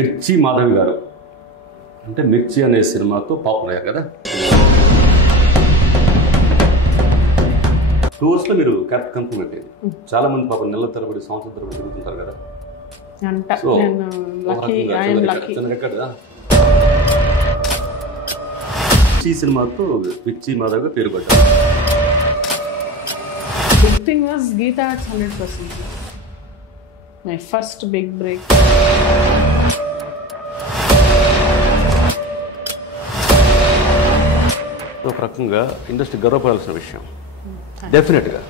మిర్చి మాధవి గారు అంటే మిర్చి అనే సినిమాతో పాపులర్ అయ్యారు కదా. 2 అవర్స్లో మీరు క్యారెక్టర్ కంప్లీట్ అయ్యింది. చాలా మంది పాపం నెల తరబడి సంవత్సరం తరబడి తిరుగుతుంటారు కదా. సో ఈ సినిమాతో మిర్చి మాధవి గారు పేరు పడ్డారు. Big thing was Geeta at 100%. My first big break. ఒక రకంగా ఇండస్ట్రీ గర్వపడాల్సిన విషయం. డెఫినెట్గా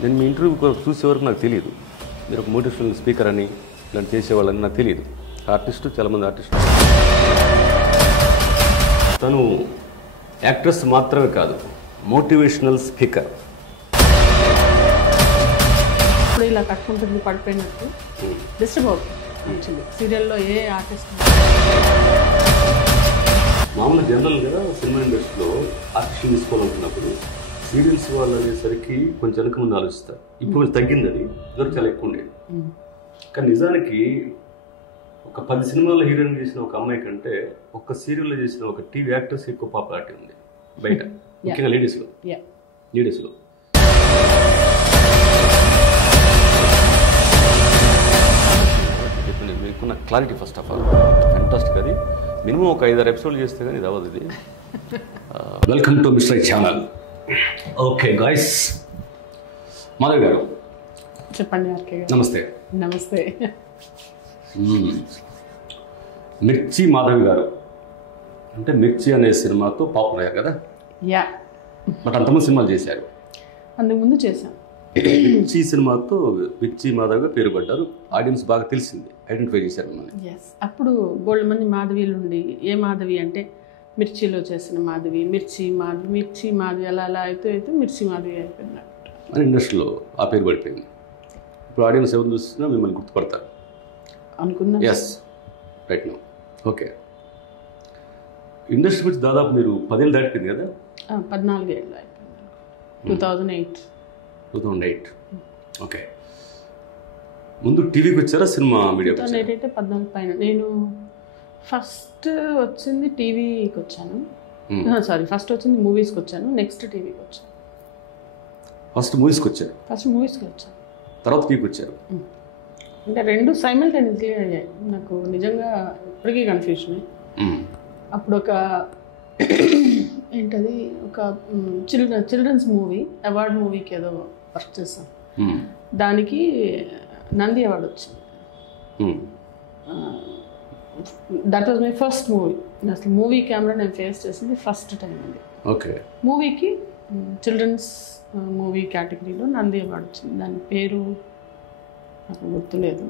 నేను మీ ఇంటర్వ్యూ చూసే వరకు నాకు తెలియదు మీరు ఒక మోటివేషనల్ స్పీకర్ అని ఇలాంటి చేసేవాళ్ళని నాకు తెలియదు. ఆర్టిస్టు చాలామంది ఆర్టిస్టు తను యాక్ట్రెస్ మాత్రమే కాదు, మోటివేషనల్ స్పీకర్. ఇప్పుడు ఇలా కట్టుకుంటుంది పడిపోయినట్టు డిస్టర్బ్ అవుతుంది. యాక్చువల్లీ సీరియల్లో ఏ ఆర్టిస్ట్ మామూలు జనరల్గా సినిమా ఇండస్ట్రీలో ఆర్టిస్ట్ తీసుకోవాలనుకున్నప్పుడు సీరియల్స్ వాళ్ళు అనేసరికి కొంచెం వెనక ముందు ఆలోచిస్తారు. ఇప్పుడు కొంచెం తగ్గింది, అది ఇదివరకు చాలా ఎక్కువ ఉండేది. కానీ నిజానికి ఒక 10 సినిమాల్లో హీరోయిన్ చేసిన ఒక అమ్మాయి కంటే ఒక్క సీరియల్లో చేసిన ఒక టీవీ యాక్టర్స్ ఎక్కువ పాపులారిటీ ఉంది బయట, ముఖ్యంగా లేడీస్లో. మీకున్న clarity first of all fantastic. అది మినిమం ఒక 5-6 ఎపిసోడ్లు చేస్తే కానీ ఇది అవ్వదు. ఇది welcome to mister channel. Okay guys, Madhavi గారు చెప్పండి. నమస్తే. నమస్తే. మిర్చి మాధవి గారు అంటే మిర్చి అనే సినిమాతో పాపులర్ అయ్యారు కదా. బట్ అంతమంది సినిమాలు చేశారు, అంతకుముందు చేశాను. మిర్చి సినిమాతో మిర్చి మాధవి గారు పేరు పడ్డారు. ఆడియన్స్ బాగా తెలిసింది, ఐడెంటిఫై చేశారు మిమ్మల్ని. అప్పుడు బోల్డ్ మంది మాధవీలు ఉండి, ఏ మాధవి అంటే మిర్చిలో చేసిన మాధవి, మిర్చి మాధవి అలా అలా అయితే మిర్చి మాధవి అయిపోయింది అని ఇండస్ట్రీలో ఆ పేరు పడిపోయింది. ఇప్పుడు ఆడియన్స్ ఎవరు చూసినా మిమ్మల్ని గుర్తుపడతారు అనుకున్నా. Yes, right no. Okay, industry గురించి దాదాపు మీరు 10 ఏళ్ళు దాటిపోయింది కదా. 14 ఏళ్ళు అయిపోయింది. 2008. ఓకే, ముందు టీవీకి వచ్చారా సినిమా మీడియా? 2008 అయితే 14 పైన. నేను ఫస్ట్ వచ్చింది టీవీకి వచ్చాను. ఫస్ట్ వచ్చింది మూవీస్కి వచ్చాను, నెక్స్ట్ టీవీకి వచ్చాను. ఫస్ట్ మూవీస్కి వచ్చారు, తర్వాత టీవీకి వచ్చారు. అంటే 2 సైమల్టేనియస్లీ అయ్యాయి. నాకు నిజంగా ఇప్పటికీ కన్ఫ్యూషన్. అప్పుడు ఒక ఏంటది, ఒక చిల్డ్రన్స్ మూవీ అవార్డ్ మూవీకి ఏదో వర్క్ చేస్తాం. దానికి నంది అవార్డు వచ్చింది. That was my first movie. అసలు మూవీ కెమెరా నేను ఫేస్ చేసింది ఫస్ట్ టైం అది. ఓకే, మూవీకి చిల్డ్రన్స్ మూవీ కేటగిరీలో నంది అవార్డు వచ్చింది. దాని పేరు నాకు గుర్తులేదు.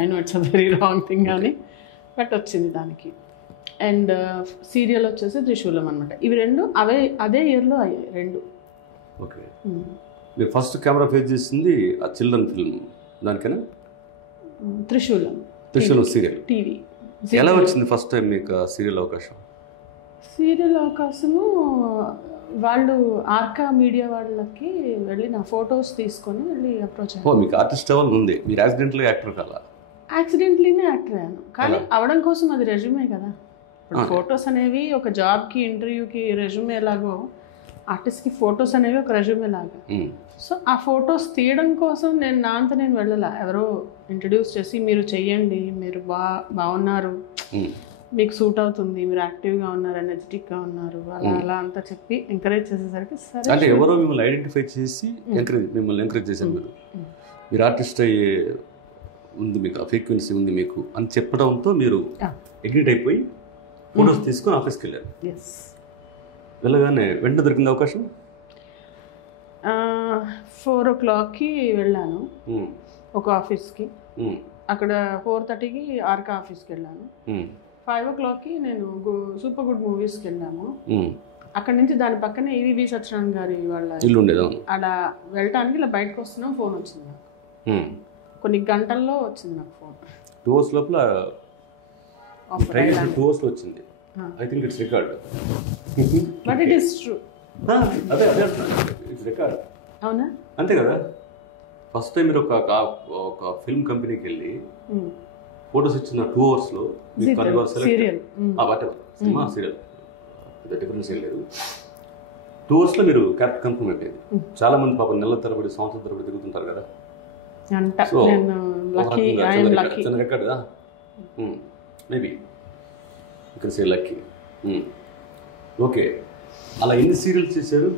I know it's a very wrong thing కానీ బట్ వచ్చింది దానికి. అండ్ సీరియల్ వచ్చేసి త్రిశూలం అనమాట. ఇవి 2 అదే ఇయర్లో అయ్యాయి 2. ఓకే, మీరు ఫస్ట్ కెమెరా ఫేస్ చేసింది ఆ చిల్డ్రన్ ఫిల్మ్ దానికైనా? త్రిశూలం సీరియల్ టీవీ. ఎలా వచ్చింది ఫస్ట్ టైం మీకు సీరియల్ అవకాశం? సీరియల్ అవకాశము వాళ్ళు ఆర్కా మీడియా వాళ్ళకి వెళ్ళి నా ఫొటోస్ తీసుకొని వెళ్ళి అప్రోచ్ అయ్యాను. మీకు ఆర్టిస్ట్ అవ్వాలి ఉంది, మీరు యాక్సిడెంట్లీ యాక్టర్ కాలా? యాక్సిడెంట్లీనే యాక్టర్ అయ్యాను, కానీ అవడం కోసం అది రెజ్యూమే కదా. ఫొటోస్ అనేవి ఒక జాబ్కి ఇంటర్వ్యూకి రెజ్యూమే లాగో ఆర్టిస్ట్కి ఫొటోస్ అనేవి ఒక రెజ్యూమే లాగా. సో ఆ ఫొటోస్ తీయడం కోసం నేను వెళ్ళాల. ఎవరో ఇంట్రడ్యూస్ చేసి మీరు చెయ్యండి, మీరు బాగున్నారు, మీకు సూట్ అవుతుంది, మీరు యాక్టివ్గా ఉన్నారు, ఎనర్జెటిక్గా ఉన్నారు, అలా అంతా చెప్పి ఎంకరేజ్ చేసేసరికి సరే. అంటే ఎవరో మిమ్మల్ని ఐడెంటిఫై చేసి మిమ్మల్ని ఎంకరేజ్ చేశారు. మీరు ఆర్టిస్ట్ అయ్యే ఉంది, మీకు ఫ్రీక్వెన్సీ ఉంది మీకు అని చెప్పడంతో మీరు ఎగ్జిట్ అయిపోయి ఫొటోస్ తీసుకొని ఆఫీస్కి వెళ్ళారు. వెళ్ళగానే వెంటనే దొరికింది అవకాశం. 4 o'clockకి వెళ్ళాను ఒక ఆఫీస్కి. అక్కడ 4:30కి ఆర్కా ఆఫీస్కి వెళ్ళాను. 5 o'clockకి నేను సూపర్ గుడ్ మూవీస్కి వెళ్ళాము. అక్కడ నుంచి దాని పక్కనే ఈవీవి సత్యనారాయణ గారి వాళ్ళ ఇల్లు ఉండేది. అలా వెళ్ళటానికి ఇలా బయటకు వస్తున్నాం, ఫోన్ వచ్చింది నాకు. కొన్ని గంటల్లో వచ్చింది నాకు ఫోన్. 2 hours లోపల 2 hours వచ్చింది. I think it's record. But it is true. అదే ఇట్స్ రికార్డ్. అవునా? అంతే కదా. ఫస్ట్ టైం మీరు ఒక ఫిల్మ్ కంపెనీకి వెళ్ళి ఫోటోస్ ఇచ్చిన 2 hours లో సినిమా సీరియల్ డిఫరెన్స్ ఏం లేదు. 2 hours లో మీరు క్యారెక్టర్ కన్ఫర్మ్ అయిపోయింది. చాలా మంది పాపం నెలల తరబడి సంవత్సరం తరబడి తిరుగుతుంటారు కదా. సో చిన్న రికార్డ్ మేబీ ఇక్కడ సే లక్కీ. ఓకే, అలా ఎన్ని సీరియల్స్ చేశారు?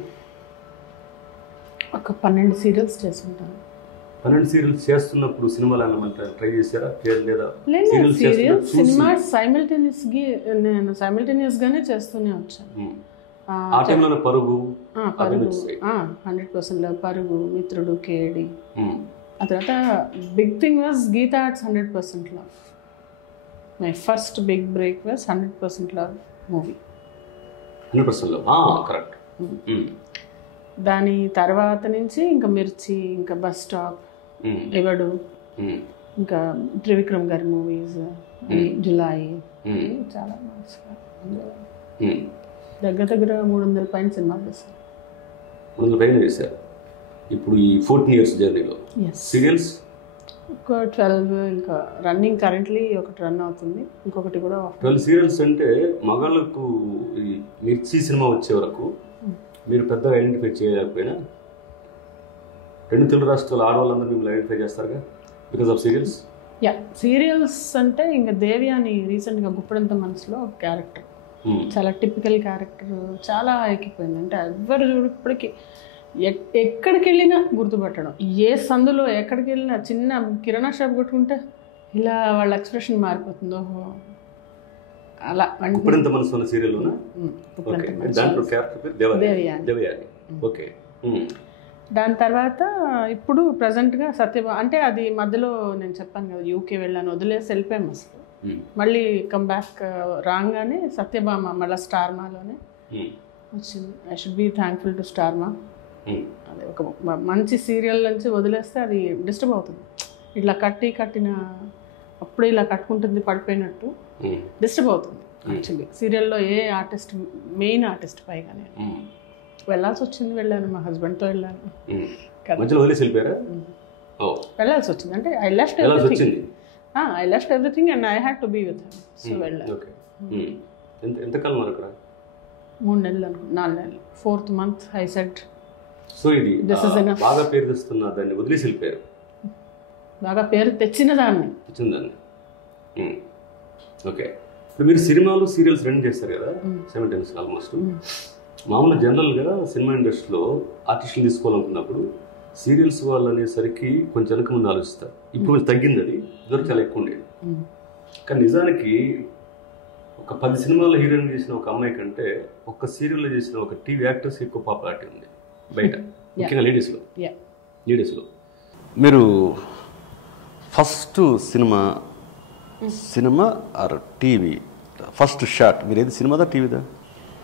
ఒక 12 సీరియల్స్ చేస్తుంటాను. 12 సీరియల్స్ చేస్తున్నప్పుడు సినిమాలు ఏమన్నా ట్రై చేశారా లేదా? సీరియల్ సినిమా సైమల్టేనియస్ గానే చేస్తూనే వచ్చాను. ఆ టైంలో పరుగు 100% పరుగు, మిత్రుడు, కేడి. ఆ తర్వాత big thing was Geetha Arts 100% love. My first big break was 100% love movie. 100% love, correct. దాని తర్వాత నుంచి ఇంకా మిర్చి, ఇంకా బస్ స్టాప్, ఎవడు, ఇంకా త్రివిక్రమ్ గారి మూవీస్, జులాయి, చాలా దగ్గర 300 పైన సినిమాలు చేశారు. 300 పైన చేశారు. ఇప్పుడు ఈ 14 years జర్నీలో సీరియల్స్ ఒక 12 ఇంకా రన్నింగ్. కరెంట్లీ ఒకటి రన్ అవుతుంది, ఇంకొకటి కూడా 12 సీరియల్స్. అంటే మగాళ్ళకు ఈ మిర్చి సినిమా వచ్చే వరకు మీరు పెద్దగా ఐడెంటిఫై చేయలేకపోయినా 2 తెలుగు రాష్ట్రాల ఆడవాళ్ళందరూ మిమ్మల్ని ఐడెంటిఫై చేస్తారుగా బికాస్ ఆఫ్ సీరియల్స్. సీరియల్స్ అంటే ఇంకా దేవి అని రీసెంట్గా గుప్పడంత మనసులో ఒక క్యారెక్టర్, చాలా టిపికల్ క్యారెక్టర్, చాలా ఎక్కిపోయింది. అంటే ఎవరు చూడు ఇప్పటికీ ఎక్కడికి వెళ్ళినా గుర్తుపట్టడం. ఏ సందులో ఎక్కడికి వెళ్ళినా చిన్న కిరాణా షాప్ కొట్టుకుంటే ఇలా వాళ్ళ ఎక్స్ప్రెషన్ మారిపోతుంది. ఓహో అలా. గుప్పడంత మనసు అనే సీరియల్లోనా? దాంట్లో క్యారెక్టర్ పేరు దేవయాని. ఓకే. దాని తర్వాత ఇప్పుడు ప్రజెంట్గా సత్యభామ. అంటే అది మధ్యలో నేను చెప్పాను కదా యూకే వెళ్ళాను, వదిలేసి వెళ్ళిపోయాము. అసలు మళ్ళీ కమ్బ్యాక్ రాగానే సత్యభామ మళ్ళీ స్టార్మాలోనే వచ్చింది. I should be thankful to Star Maa. అదే ఒక మంచి సీరియల్ నుంచి వదిలేస్తే అది డిస్టర్బ్ అవుతుంది. ఇట్లా కట్టిన అప్పుడే ఇలా కట్టుకుంటుంది పడిపోయినట్టు డిస్టర్బ్ అవుతుంది. యాక్చువల్లీ సీరియల్లో ఏ ఆర్టిస్ట్, మెయిన్ ఆర్టిస్ట్ పైగా నేను వెళ్ళాల్సి వచ్చింది. వెళ్ళాను, మా హస్బెండ్తో వెళ్ళాను. వెళ్ళాల్సి వచ్చింది. అంటే I left everything and I had to be with him. So వెళ్ళాను. 3 నెలలు 4 నెలలు 4th month I said. So ఇది బాగా పేరు తెస్తున్న దాన్ని వదిలేసి వెళ్ళిపోయారు. బాగా పేరు తెచ్చిన దాన్ని. ఓకే. ఇప్పుడు మీరు సినిమాలు సీరియల్స్ 2 చేస్తారు కదా సైమల్టేనియస్ ఆల్మోస్ట్. మామూలు జనరల్గా సినిమా ఇండస్ట్రీలో ఆర్టిస్టులు తీసుకోవాలనుకున్నప్పుడు సీరియల్స్ వాళ్ళు అనేసరికి కొంచెం వెనక ముందు ఆలోచిస్తారు. ఇప్పుడు కొంచెం తగ్గింది, అది ఇదివరకు చాలా ఎక్కువ ఉండేది. కానీ నిజానికి ఒక 10 సినిమాల్లో హీరోయిన్ చేసిన ఒక అమ్మాయి కంటే ఒక్క సీరియల్లో చేసిన ఒక టీవీ యాక్టర్స్ ఎక్కువ పాపులారిటీ ఉంది బయట, ముఖ్యంగా లేడీస్లో. మీరు first cinema or TV first shot మీరు ఏది, సినిమాదా టీవీదా?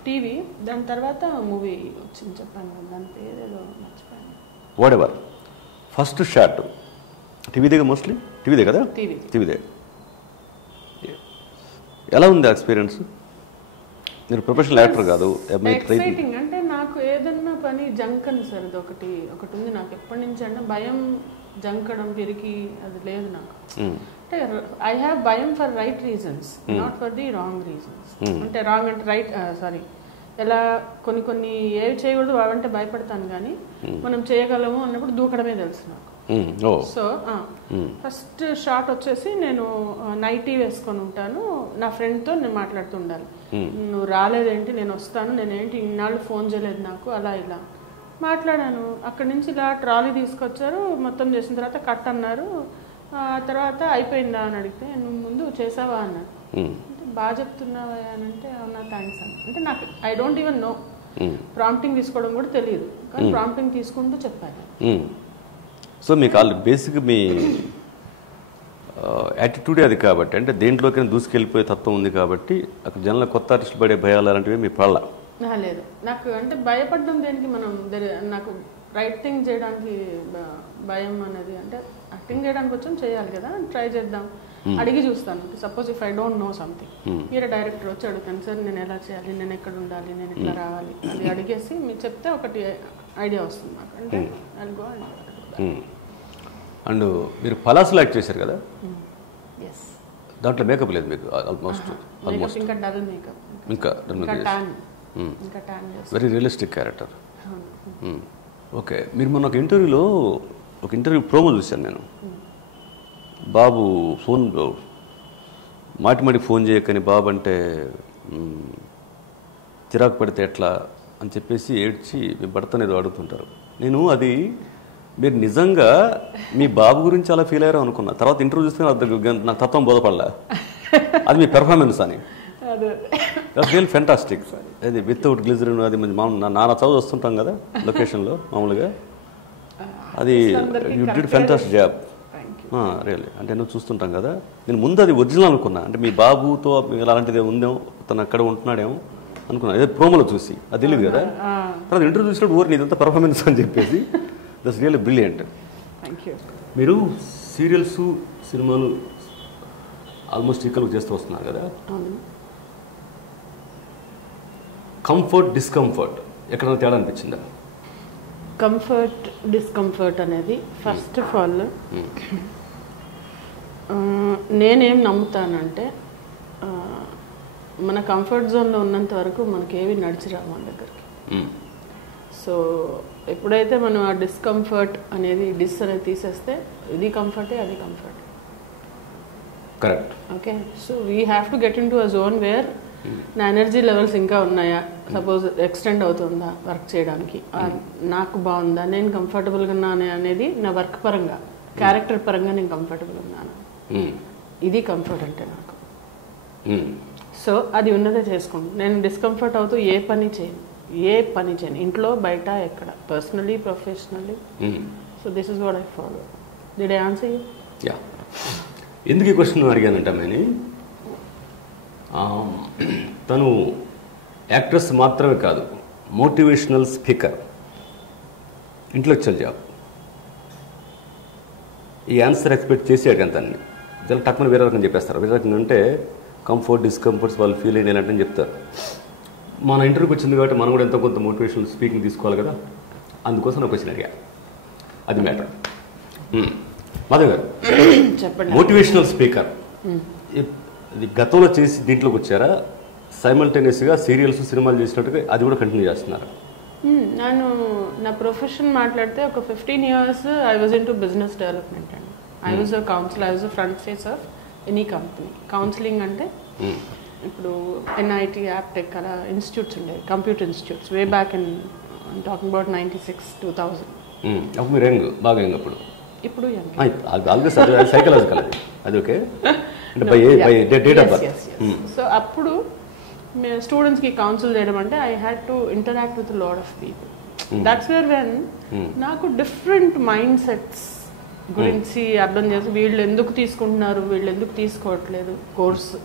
టీవీ. దాని తర్వాత మూవీ వచ్చింది, చెప్పాను దాని పేరు ఏదో మర్చిపోయాను. Whatever. ఫస్ట్ షాట్ టీవీదేగా, మోస్ట్లీ టీవీదే కదా? టీవీదే. ఎలా ఉంది ఎక్స్పీరియన్స్? మీరు ప్రొఫెషనల్ యాక్టర్ కాదు. ఎక్సైటింగ్. అంటే నాకు ఏదన్నా పని జంకను సార్, అది ఒకటి ఉంది నాకు ఎప్పటి నుంచి. అంటే భయం, జంకడం, పిరికి అది లేదు నాకు. అంటే ఐ హ్యావ్ భయం for right reasons, not for the wrong reasons. అంటే రాంగ్ అంటే రైట్, సారీ, ఎలా కొన్ని ఏవి చేయకూడదు అవంటే భయపడతాను, కానీ మనం చేయగలము అన్నప్పుడు దూకడమే తెలుసు నాకు. సో ఫస్ట్ షాట్ వచ్చేసి నేను నైటీ వేసుకొని ఉంటాను. నా ఫ్రెండ్తో నేను మాట్లాడుతూ ఉండాలి. నువ్వు రాలేదేంటి, నేను వస్తాను, నేనేంటి ఇన్నాళ్ళు ఫోన్ చేయలేదు నాకు, అలా ఇలా మాట్లాడాను. అక్కడి నుంచి ఇలా ట్రాలీ తీసుకొచ్చారు, మొత్తం చేసిన తర్వాత కట్ అన్నారు. తర్వాత అయిపోయిందా అని అడిగితే నువ్వు ముందు చేసావా అన్నారు. అంటే బాగా చెప్తున్నావా అని అంటే అవునా థ్యాంక్స్ అని. అంటే నాకు I don't even know, prompting తీసుకోవడం కూడా తెలియదు, కానీ ప్రాంప్టింగ్ తీసుకుంటూ చెప్పాను. సో మీకు బేసిక్ మీ యాటిట్యూడే అది కాబట్టి, అంటే దేంట్లోకైనా దూసుకెళ్ళిపోయే తత్వం ఉంది కాబట్టి అక్కడ జనాల కొత్త ఆర్టిస్టులు పడే భయాలు అలాంటివి మీ పడలా? లేదు నాకు. అంటే భయపడడం దేనికి, మనం నాకు రైట్ థింగ్ చేయడానికి భయం అనేది. అంటే యాక్టింగ్ చేయడానికి వచ్చాం, చేయాలి కదా, ట్రై చేద్దాం, అడిగి చూస్తాను. Suppose if I don't know something, మీరే డైరెక్టర్ వచ్చి అడుగుతాను, సార్ నేను ఎలా చేయాలి, నేను ఎక్కడ ఉండాలి, నేను ఎట్లా రావాలి, అది అడిగేసి మీరు చెప్తే ఒకటి ఐడియా వస్తుంది నాకు. అంటే ఐ గో అండ్ అండ్ మీరు పలాసలో యాక్ట్ చేశారు కదా, ఎస్. దాంట్లో మేకప్ లేదు మీకు ఆల్మోస్ట్ ఇంకా డల్ మేకప్, ఇంకా వెరీ రియలిస్టిక్ క్యారెక్టర్. ఓకే, మీరు మొన్న ఒక ఇంటర్వ్యూ ప్రోమో చూశాను నేను. బాబు ఫోన్ మాటి ఫోన్ చేయకని బాబు అంటే చిరాకు పడితే ఎట్లా అని చెప్పేసి ఏడ్చి మీ భర్తను ఏదో అడుగుతుంటారు. నేను అది మీరు నిజంగా మీ బాబు గురించి అలా ఫీల్ అయ్యారో అనుకున్నా. తర్వాత ఇంటర్వ్యూ చూస్తే నాకు తత్వం బోధపడలా, అది మీ పెర్ఫార్మెన్స్ అని. Real fantastic. అది వితౌట్ గ్లిజరిన్, అది నాన్న చదువు వస్తుంటాం కదా లొకేషన్లో మామూలుగా, అది you did fantastic job really. అంటే నువ్వు చూస్తుంటాం కదా, నేను ముందు అది ఒరిజినల్ అనుకున్నా, అంటే మీ బాబుతో అలాంటిది ఉందేమో, తను అక్కడ ఉంటున్నాడేమో అనుకున్నా, అదే ప్రోమోలో చూసి. అది తెలియదు కదా, తర్వాత ఇంటర్వ్యూ చూసినప్పుడు ఊరికి ఇదంతా పర్ఫార్మెన్స్ అని చెప్పేసి. That's really brilliant. మీరు సీరియల్స్ సినిమాలు ఆల్మోస్ట్ ఈక్వల్ చేస్తూ వస్తున్నారు కదా. కంఫర్ట్ డిస్కంఫర్ట్ ఎక్కడైనా తేడా అనిపించిందా? కంఫర్ట్ డిస్కంఫర్ట్ అనేది ఫస్ట్ ఆఫ్ ఆల్ నేనేం నమ్ముతానంటే, మన కంఫర్ట్ జోన్లో ఉన్నంత వరకు మనకేవి నడిచిరావు మన దగ్గరికి. సో ఎప్పుడైతే మనం ఆ డిస్కంఫర్ట్ అనేది అనేది తీసేస్తే ఇది కంఫర్టే, అది comfort. Correct. Okay, so we have to get in to a zone where నా ఎనర్జీ లెవెల్స్ ఇంకా ఉన్నాయా, సపోజ్ ఎక్స్టెండ్ అవుతుందా వర్క్ చేయడానికి, నాకు బాగుందా, నేను కంఫర్టబుల్గా ఉన్నాను అనేది నా వర్క్ పరంగా, క్యారెక్టర్ పరంగా నేను కంఫర్టబుల్ ఉన్నాను, ఇది కంఫర్ట్ అంటే నాకు. సో అది ఉన్నదే చేసుకుంటాను. నేను డిస్కంఫర్ట్ అవుతూ ఏ పని చేయను, ఇంట్లో బయట ఎక్కడ, personally professionally. So this is what I follow. Did I answer you? Yeah. ఎందుకు ఈ క్వశ్చన్ అడిగానంటే, నేను తను యాక్ట్రెస్ మాత్రమే కాదు, మోటివేషనల్ స్పీకర్, ఇంటలెక్చువల్ జాబ్. ఈ ఆన్సర్ ఎక్స్పెక్ట్ చేసేయడం తన్ని జల్ టక్మని వేరే రకంగా చెప్పేస్తారు. వేరే రకంగా అంటే కంఫర్ట్ డిస్కంఫర్ట్స్ వాళ్ళు ఫీల్ అయ్యేలాంటి చెప్తారు. మన ఇంటర్వ్యూకి వచ్చింది కాబట్టి మనం కూడా ఎంతో కొంత మోటివేషనల్ స్పీకింగ్ తీసుకోవాలి కదా, అందుకోసం నాకు క్వశ్చన్ అడిగా. అది మ్యాటర్. మాధవ్ గారు, చెప్పండి. మోటివేషనల్ స్పీకర్ ఇది గతంలో చేసి దీంట్లోకి వచ్చారా, సైమల్టేనియస్గా సీరియల్స్ సినిమాలు చేసినట్టుగా అది కూడా కంటిన్యూ చేస్తున్నారు? నేను నా ప్రొఫెషన్ మాట్లాడితే ఒక 15 years I was into business development అండి. I was a counsellor, I was a front face of any company. Counselling అంటే ఇప్పుడు NIT, యాప్టెక్ అలా ఇన్స్టిట్యూట్స్ ఉండేవి, computer institutes, way back in talking about 96, 2000. మీరు యంగ్, బాగా young అప్పుడు. ఇప్పుడు young, always psychological అది ఓకే. సో అప్పుడు స్టూడెంట్స్కి కౌన్సిల్ చేయడం అంటే I had to interact with lot of people. That's where when నాకు డిఫరెంట్ మైండ్ సెట్స్ గురించి అర్థం చేసి, వీళ్ళు ఎందుకు తీసుకుంటున్నారు, వీళ్ళు ఎందుకు తీసుకోవట్లేదు కోర్సు,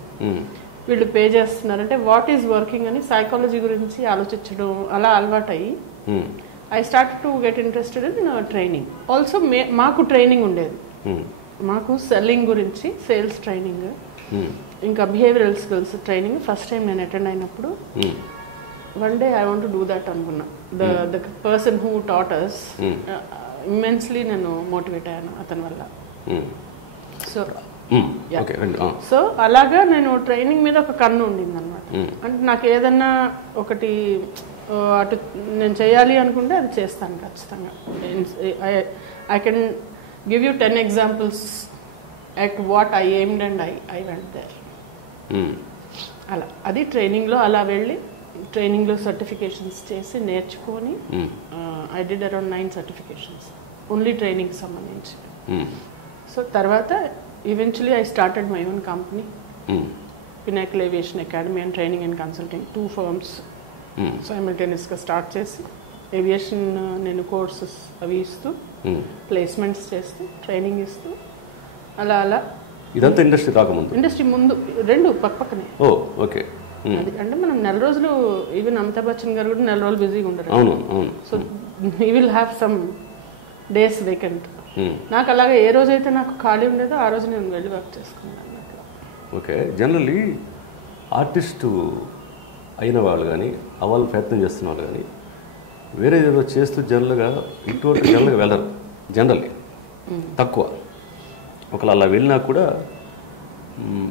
వీళ్ళు పే చేస్తున్నారు అంటే వాట్ ఈజ్ వర్కింగ్ అని సైకాలజీ గురించి ఆలోచించడం అలా అలవాటు అయ్యి I start to get interested in training. Also మాకు ట్రైనింగ్ ఉండేది, మాకు సెల్లింగ్ గురించి సేల్స్ ట్రైనింగ్, ఇంకా behavioural skills training. First time నేను అటెండ్ అయినప్పుడు one day I want to do that అనుకున్నా. The person who taught us immensely నేను motivate అయ్యాను అతని వల్ల. సో అలాగా నేను ట్రైనింగ్ మీద ఒక కన్ను ఉండింది అనమాట. అంటే నాకు ఏదన్నా ఒకటి అటు నేను చేయాలి అనుకుంటే అది చేస్తాను ఖచ్చితంగా. I can give you 10 examples at what I aimed and I went there. అలా అది ట్రైనింగ్లో అలా వెళ్ళి ట్రైనింగ్లో సర్టిఫికేషన్స్ చేసి నేర్చుకొని I did around 9 certifications only training సంబంధించి. సో తర్వాత eventually I started my own company, Pinnacle Aviation Academy and training and consulting, 2 firms సైమల్టేనియస్గా స్టార్ట్ చేసి ఏవియేషన్ నేను కోర్సెస్ అవి ఇస్తూ, ప్లేస్మెంట్స్ చేస్తూ, ట్రైనింగ్ ఇస్తూ అలా అలా. ఇదంతా ఇండస్ట్రీ రాకముందు? ఇండస్ట్రీ ముందు, రెండు పక్కనే. ఓ ఓకే. అది అంటే మనం నెల రోజులు, ఈవెన్ అమితాబ్ బచ్చన్ గారు కూడా నెల రోజులు బిజీగా ఉండరు. So you will have some days vacant. నాకు అలాగే ఏ రోజైతే నాకు ఖాళీ ఉండేదో ఆ రోజు నేను వెళ్ళి వర్క్ చేసుకున్నాను అన్నట్లు. ఓకే. జనరల్లీ ఆర్టిస్టు అయిన వాళ్ళు కానీ అవ్వాలి ప్రయత్నం చేస్తున్న వాళ్ళు కానీ వేరే ఏదో చేస్తూ జనరల్గా ఇటువంటి జనరల్గా వెళ్ళరు. జనరల్లీ తక్కువ. ఒకవేళ అలా వెళ్ళినా కూడా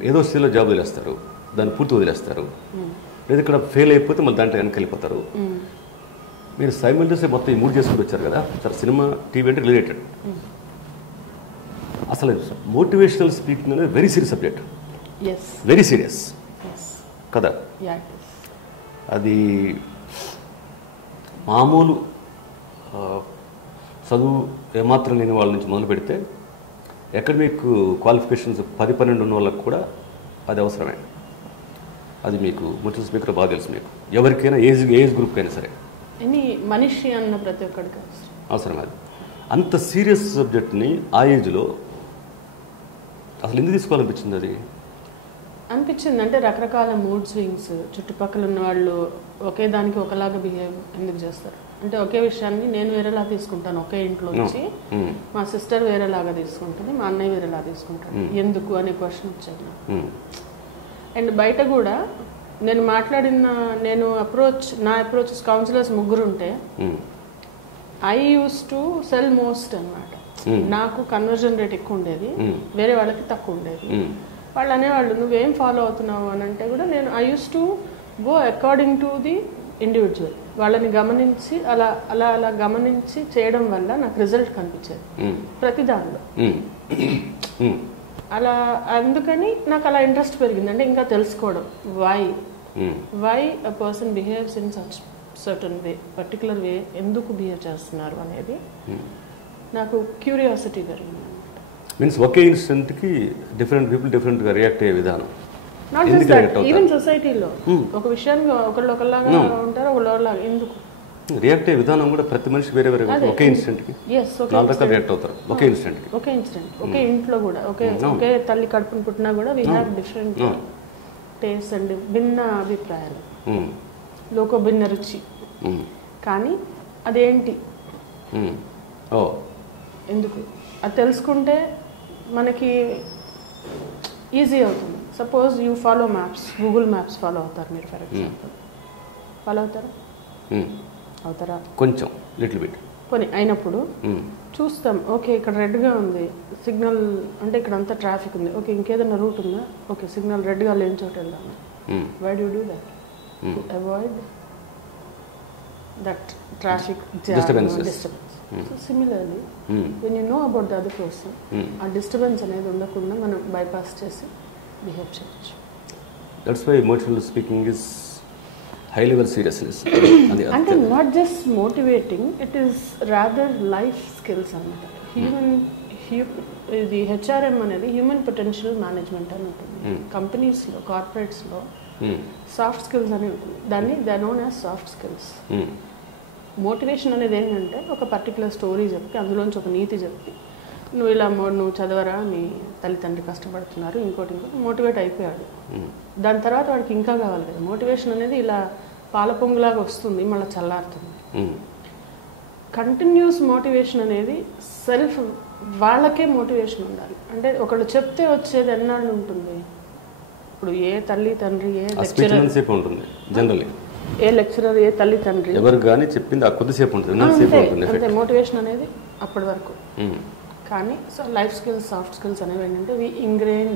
ఏదో స్టేజ్లో జాబ్ వదిలేస్తారు, దాన్ని పూర్తి వదిలేస్తారు. లేదా ఇక్కడ ఫెయిల్ అయిపోతే మళ్ళీ దాంట్లో వెనక్కి వెళ్ళిపోతారు. మీరు సైమల్టేనియస్గా మొత్తం ఈ 3 చేసుకుంటూ వచ్చారు కదా సార్. సినిమా, టీవీ అంటే రిలేటెడ్. అసలు మోటివేషనల్ స్పీకింగ్ అనేది very serious subject. Very serious కదా. అది మామూలు చదువు ఏమాత్రం లేని వాళ్ళ నుంచి మొదలు పెడితే అకాడమిక్ క్వాలిఫికేషన్స్ 10-12 ఉన్న వాళ్ళకి కూడా అది అవసరమే. అది మీకు మోటివేషన్ స్పీకర్ బాగా తెలుసు. మీకు ఎవరికైనా ఏజ్ గ్రూప్ అయినా సరే మనిషి అన్న ప్రతి ఒక్కడికి అవసరం. అది అంత సీరియస్ సబ్జెక్ట్ని ఆ ఏజ్లో అసలు ఎందుకు తీసుకోవాలనిపించింది? అది అనిపించింది అంటే రకరకాల మూడ్ స్వింగ్స్, చుట్టుపక్కల ఉన్న వాళ్ళు ఒకే దానికి ఒకలాగా బిహేవ్ ఎందుకు చేస్తారు అంటే ఒకే విషయాన్ని నేను వేరేలా తీసుకుంటాను ఒకే ఇంట్లో నుంచి, మా సిస్టర్ వేరేలాగా తీసుకుంటుంది, మా అన్నయ్య వేరేలా తీసుకుంటాడు, ఎందుకు అనే క్వశ్చన్ వచ్చాను. అండ్ బయట కూడా నేను నా అప్రోచ్ కౌన్సిలర్స్ 3 ఉంటే I use to cell most అనమాట. నాకు కన్వర్జన్ రేట్ ఎక్కువ ఉండేది, వేరే వాళ్ళకి తక్కువ ఉండేది. వాళ్ళు అనేవాళ్ళు నువ్వేం ఫాలో అవుతున్నావు అని అంటే కూడా నేను I use to go according to the individual. వాళ్ళని గమనించి అలా గమనించి చేయడం వల్ల నాకు రిజల్ట్ కనిపించేది ప్రతి దానిలో. అలా అందుకని నాకు అలా ఇంట్రెస్ట్ పెరిగింది. అంటే ఇంకా తెలుసుకోవడం why a person behaves in such certain way, particular way ఎందుకు బిహేవ్ చేస్తున్నారు అనేది నాకు క్యూరియాసిటీ పెరిగింది. మీన్స్ ఒకే ఇన్సిడెంట్కి డిఫరెంట్ పీపుల్ డిఫరెంట్గా రియాక్ట్ అయ్యే విధానం. నాట్ జస్ట్ దట్, ఈవెన్ సొసైటీలో ఒక విషయానికి ఒకళ్ళలాగా ఉంటారు, ఒకళ్ళలాగా ఎందుకు రియాక్ట్ అయ్యే విధానం కూడా ప్రతి మనిషి వేరే వేరే. ఒకే ఇన్సిడెంట్కి 4 రకాలు రియాక్ట్ అవుతారు. ఒకే ఇన్సిడెంట్, ఒకే ఇంట్లో కూడా ఒకే తల్లి కడుపును పుట్టినా కూడా we have different taste and భిన్న అభిప్రాయాలు, లోక భిన్న రుచి. కానీ అదేంటి ఎందుకు అది తెలుసుకుంటే మనకి ఈజీ అవుతుంది. Suppose you follow maps, Google maps follow అవుతారు మీరు ఫర్ ఎగ్జాంపుల్. ఫాలో అవుతారా? కొంచెం లిటిల్ బిట్ కొన్ని అయినప్పుడు చూస్తాం, ఓకే ఇక్కడ రెడ్గా ఉంది సిగ్నల్, అంటే ఇక్కడ అంతా ట్రాఫిక్ ఉంది, ఓకే ఇంకేదైనా రూట్ ఉందా, ఓకే సిగ్నల్ రెడ్గా లేని చోట వెళ్దాము. Why do do that? To avoid that traffic disturbance. So similarly, when you know about the other person, ఆ డిస్టర్బెన్స్ అనేది ఉండకుండా మనం బైపాస్ చేసి బిహేవ్ చేయొచ్చు. That's why emotional speaking is high level seriousness. అంటే not just motivating, it is rather life skills అన్నమాట. ఇది HRM అనేది హ్యూమన్ పొటెన్షియల్ మేనేజ్మెంట్ అని ఉంటుంది. కంపెనీస్లో, కార్పొరేట్స్లో సాఫ్ట్ స్కిల్స్ అని ఉంటుంది. దాన్ని they known as soft skills. Motivation అనేది ఏంటంటే ఒక పర్టికులర్ స్టోరీ చెప్పి అందులోంచి ఒక నీతి చెప్పి నువ్వు చదవరా, మీ తల్లిదండ్రులు కష్టపడుతున్నారు, ఇంకోటి మోటివేట్ అయిపోయాడు. దాని తర్వాత వాడికి ఇంకా కావాలి కదా. మోటివేషన్ అనేది ఇలా పాల పొంగులాగా వస్తుంది, మళ్ళీ చల్లారుతుంది. కంటిన్యూస్ మోటివేషన్ అనేది సెల్ఫ్ వాళ్ళకే మోటివేషన్ ఉండాలి. అంటే ఒకళ్ళు చెప్తే వచ్చేది ఎన్నాళ్ళు ఉంటుంది? ఇప్పుడు ఏ తల్లి తండ్రి, ఏ లెక్చరర్, ఏ తల్లి తండ్రి ఎవరు కానీ చెప్పింది ఆ కొద్దిసేపు ఉంటుంది, అంతే మోటివేషన్ అనేది అప్పటి వరకు. కానీ so life skills, soft skills అనేవి ఏంటంటే ఇంగ్రెయిన్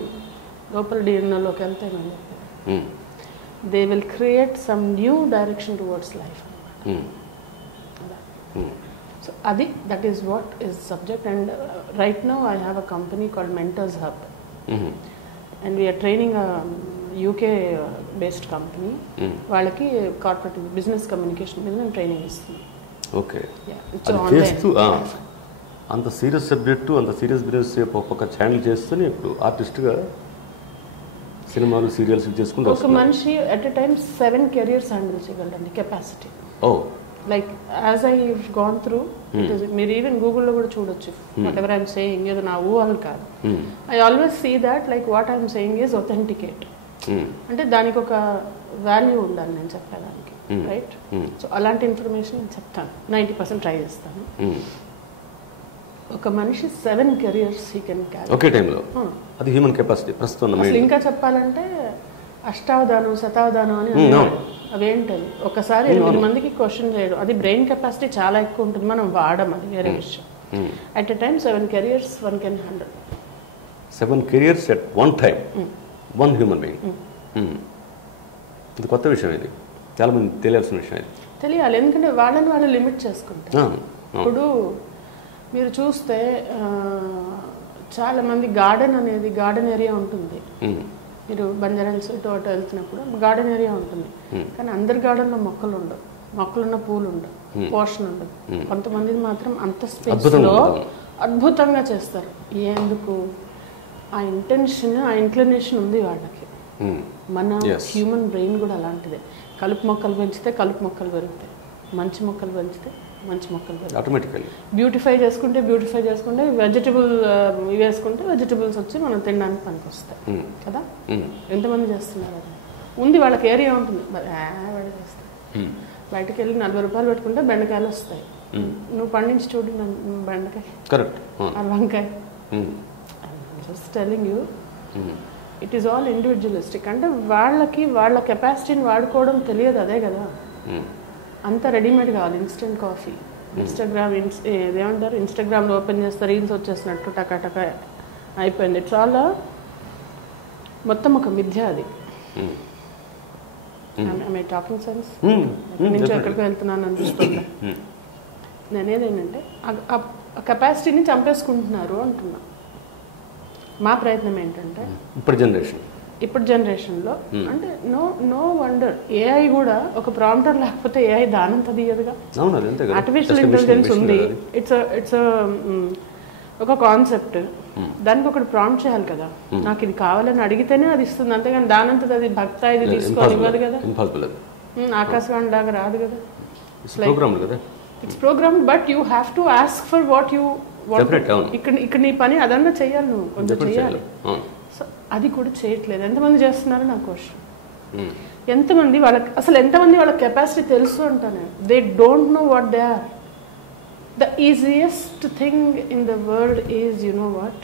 లోపల డిఎన్ఏలోకి వెళ్తే they will create some new direction towards life. So అది that is what is subject. And right now I have a company called mentors hub and we are training UK based company. వాళ్ళకి corporate business communication మీద మేము training ఇస్తున్నాం. Okay, చేస్తూ అంత serious subject, అంత serious business ఒక్కొక్క channel చేస్తూనే ఇప్పుడు ఆర్టిస్ట్గా సినిమాలు, సీరియల్స్ చేసుకుంటూ ఒక మనిషి at a time 7 careers handle చేయగలరండి capacity. Like as I gone through, మీరు ఈవెన్ గూగుల్లో కూడా చూడొచ్చు. వాట్ ఎవర్ ఐఎమ్ సేయింగ్ ఏదో నా ఊహలు కాదు. I always see that like what I'm saying is authenticate. అంటే దానికి ఒక వాల్యూ ఉండాలి నేను చెప్పేదానికి, రైట్? సో అలాంటి ఇన్ఫర్మేషన్ నేను చెప్తాను, 90% ట్రై చేస్తాను. ఒక మనిషి 7 కెరియర్స్ హీ కెన్ క్యారీ ఒకే టైంలో. అది హ్యూమన్ కెపాసిటీ ప్రస్తుతం. అసలు ఇంకా చెప్పాలంటే అష్టావధానం, శతావధానం అని అన్నారు. అవేంటది? ఒకసారి 8 మందికి క్వశ్చన్ చేయడం, అది బ్రెయిన్ కెపాసిటీ చాలా ఎక్కువ ఉంటుంది, మనం వాడడం, అది వేరే విషయం. At a time, 7 careers one can handle. 7 careers at one time. One human being. ఇది కొత్త విషయం, ఇది చాలా మంది తెలియాల్సిన విషయం. ఇది తెలియాలి, ఎందుకంటే వాళ్ళని వాళ్ళు లిమిట్ చేసుకుంటారు. ఇప్పుడు మీరు చూస్తే చాలా మంది గార్డెన్ ఏరియా ఉంటుంది. మీరు బంజారాహిల్స్ తోట వెళ్తున్నప్పుడు గార్డెన్ ఏరియా ఉంటుంది, కానీ అందరి గార్డెన్లో మొక్కలు ఉండవు, మొక్కలున్న పూలు ఉండవు, పోర్షన్ ఉండదు. కొంతమంది మాత్రం అంత స్పేస్లో అద్భుతంగా చేస్తారు. ఎందుకు? ఆ ఇంటెన్షన్, ఆ ఇంక్లినేషన్ ఉంది వాళ్ళకి. మన హ్యూమన్ బ్రెయిన్ కూడా అలాంటిదే. కలుపు మొక్కలు పెంచితే కలుపు మొక్కలు పెరుగుతాయి, మంచి మొక్కలు పెంచితే మంచి మొక్కలు పెరుగుతాయి ఆటోమేటికల్లీ. బ్యూటిఫై చేసుకుంటే వెజిటబుల్ వేసుకుంటే వెజిటబుల్స్ వచ్చి మనం తినడానికి పనికి వస్తాయి కదా. ఎంతమంది చేస్తున్నారు? అది ఉంది, వాళ్ళకి ఏరియా ఉంటుంది, చేస్తారు. బయటకు వెళ్ళి 40 రూపాయలు పెట్టుకుంటే బెండకాయలు వస్తాయి. నువ్వు పండించి చూడు బెండకాయ, కరెక్ట్, వంకాయ. Just telling you, it is all individualistic. అంటే వాళ్ళకి వాళ్ళ కెపాసిటీని వాడుకోవడం తెలియదు, అదే కదా. అంతా రెడీమేడ్ కావాలి. ఇన్స్టెంట్ కాఫీ, ఇన్స్టాగ్రామ్లో ఓపెన్ చేస్తే రీల్స్ వచ్చేసినట్టు టకా అయిపోయింది. ఇట్స్ ఆల్ మొత్తం ఒక మిథ్య అది. టాకింగ్ సెన్స్ ఎక్కడి నుంచి ఎక్కడికి వెళ్తున్నాను అనిపిస్తుంది. నేనేదేంటంటే ఆ కెపాసిటీని చంపేసుకుంటున్నారు అంటున్నా. మా ప్రయత్నం ఏంటంటే ఇప్పుడు జనరేషన్లో అంటే నో వండర్ ఏఐ కూడా ఒక ప్రాంప్టర్ లేకపోతే ఏఐ దానంత తీయదుగా. ఆర్టిఫిషియల్ ఇంటెలిజెన్స్ ఉంది, ఇట్స్ ఒక కాన్సెప్ట్. దానికి ఒకటి ప్రాంప్ట్ చేయాలి కదా. నాకు ఇది కావాలని అడిగితేనే అది ఇస్తుంది, అంతేగాని దానంతది అది భక్త ఇది తీసుకొని ఇవ్వదు కదా. ఆకాశవాణి లాగా రాదు కదా. It's programme, but you have to ask for what you want. ఇక్కడ నీ పని అదన్నా చెయ్యాలి, నువ్వు కొంచెం చెయ్యాలి. సో అది కూడా చేయట్లేదు. ఎంతమంది చేస్తున్నారు నా క్వశ్చన్. ఎంతమంది వాళ్ళ కెపాసిటీ తెలుసు అంటాను. They don't know what they are. The easiest thing in the world is, you know what,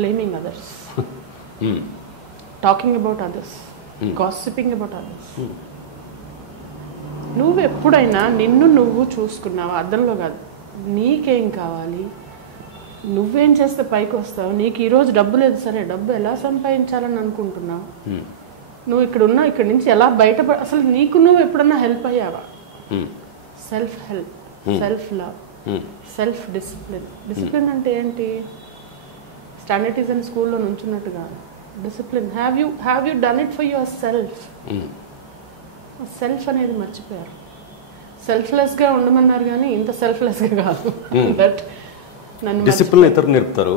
blaming others, talking about others, gossiping about others. నువ్వు ఎప్పుడైనా నిన్ను నువ్వు చూసుకున్నావు అద్దంలో కాదు. నీకేం కావాలి, నువ్వేం చేస్తే పైకి వస్తావు. నీకు ఈరోజు డబ్బు లేదు, సరే డబ్బు ఎలా సంపాదించాలని అనుకుంటున్నావు. నువ్వు ఇక్కడ నుంచి ఎలా అసలు నీకు నువ్వు ఎప్పుడన్నా హెల్ప్ అయ్యావా? Self help, self love, self discipline. Discipline అంటే ఏంటి? స్టాండర్డిజం స్కూల్లో నుంచున్నట్టుగా discipline. Have you done it for your self అనేది మర్చిపోయారు. సెల్ఫ్లెస్గా ఉండమన్నారు కానీ ఇంత సెల్ఫ్లెస్గా కాదు. బట్ డిసిప్లిన్ ఇతరులు నేర్పుతారు,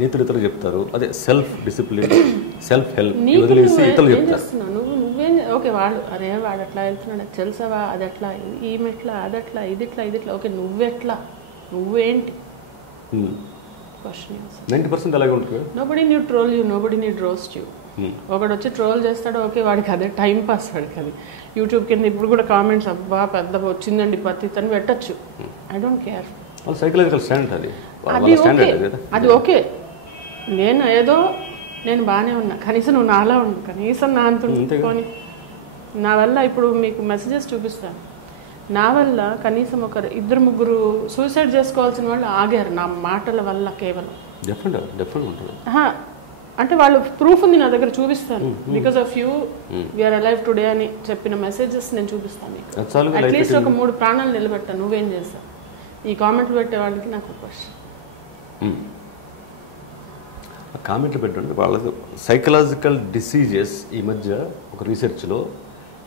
నీతులు ఇతరులు చెప్తారు. అదే సెల్ఫ్ డిసిప్లిన్, సెల్ఫ్ హెల్ప్ వదిలేసి ఇతరులు చెప్తారు. నువ్వేం ఓకే, వాడు అట్లా వెళ్తున్నాడు తెలుసావా, అది ఎట్లా, ఈమె ఎట్లా, అదట్లా, ఇది ఇట్లా. ఓకే, నువ్వెట్లా, నువ్వేంటి? క్వశ్చన్ 90% అలాగే ఉంటుంది. Nobody need troll you, nobody need roast you. ఒకడు వచ్చి ట్రోల్ చేస్తాడు, ఓకే, వాడికి అదే టైం పాస్. వాడికి అది యూట్యూబ్ కింద ఇప్పుడు కూడా కామెంట్స్, అబ్బా పెద్ద వచ్చిందండి పత్తి అని పెట్టచ్చు. I don't care. అది ఓకే, నేను బాగానే ఉన్నా, కనీసం నువ్వు నాలా ఉన్నా, కనీసం నా అంత ఉంచుకొని. నా వల్ల ఇప్పుడు మీకు మెసేజెస్ చూపిస్తాను, నా వల్ల కనీసం 2-3 సూసైడ్ చేసుకోవాల్సిన వాళ్ళు ఆగారు నా మాటల వల్ల కేవలం. అంటే వాళ్ళు ప్రూఫ్ ఉంది నా దగ్గర, చూపిస్తాను. Because of you we're alive today అని చెప్పిన మెసేజెస్ నేను చూపిస్తాను మీకు. అట్లీస్ట్ 3 ప్రాణాలు నిలబెట్టాను. నువ్వేం చేస్తావు? ఈ కామెంట్లు పెట్టే వాళ్ళకి నాకు క్వశ్చన్. కామెంట్లు పెట్టండి. వాళ్ళ సైకలాజికల్ డిసీజెస్ ఈ మధ్య ఒక రీసెర్చ్లో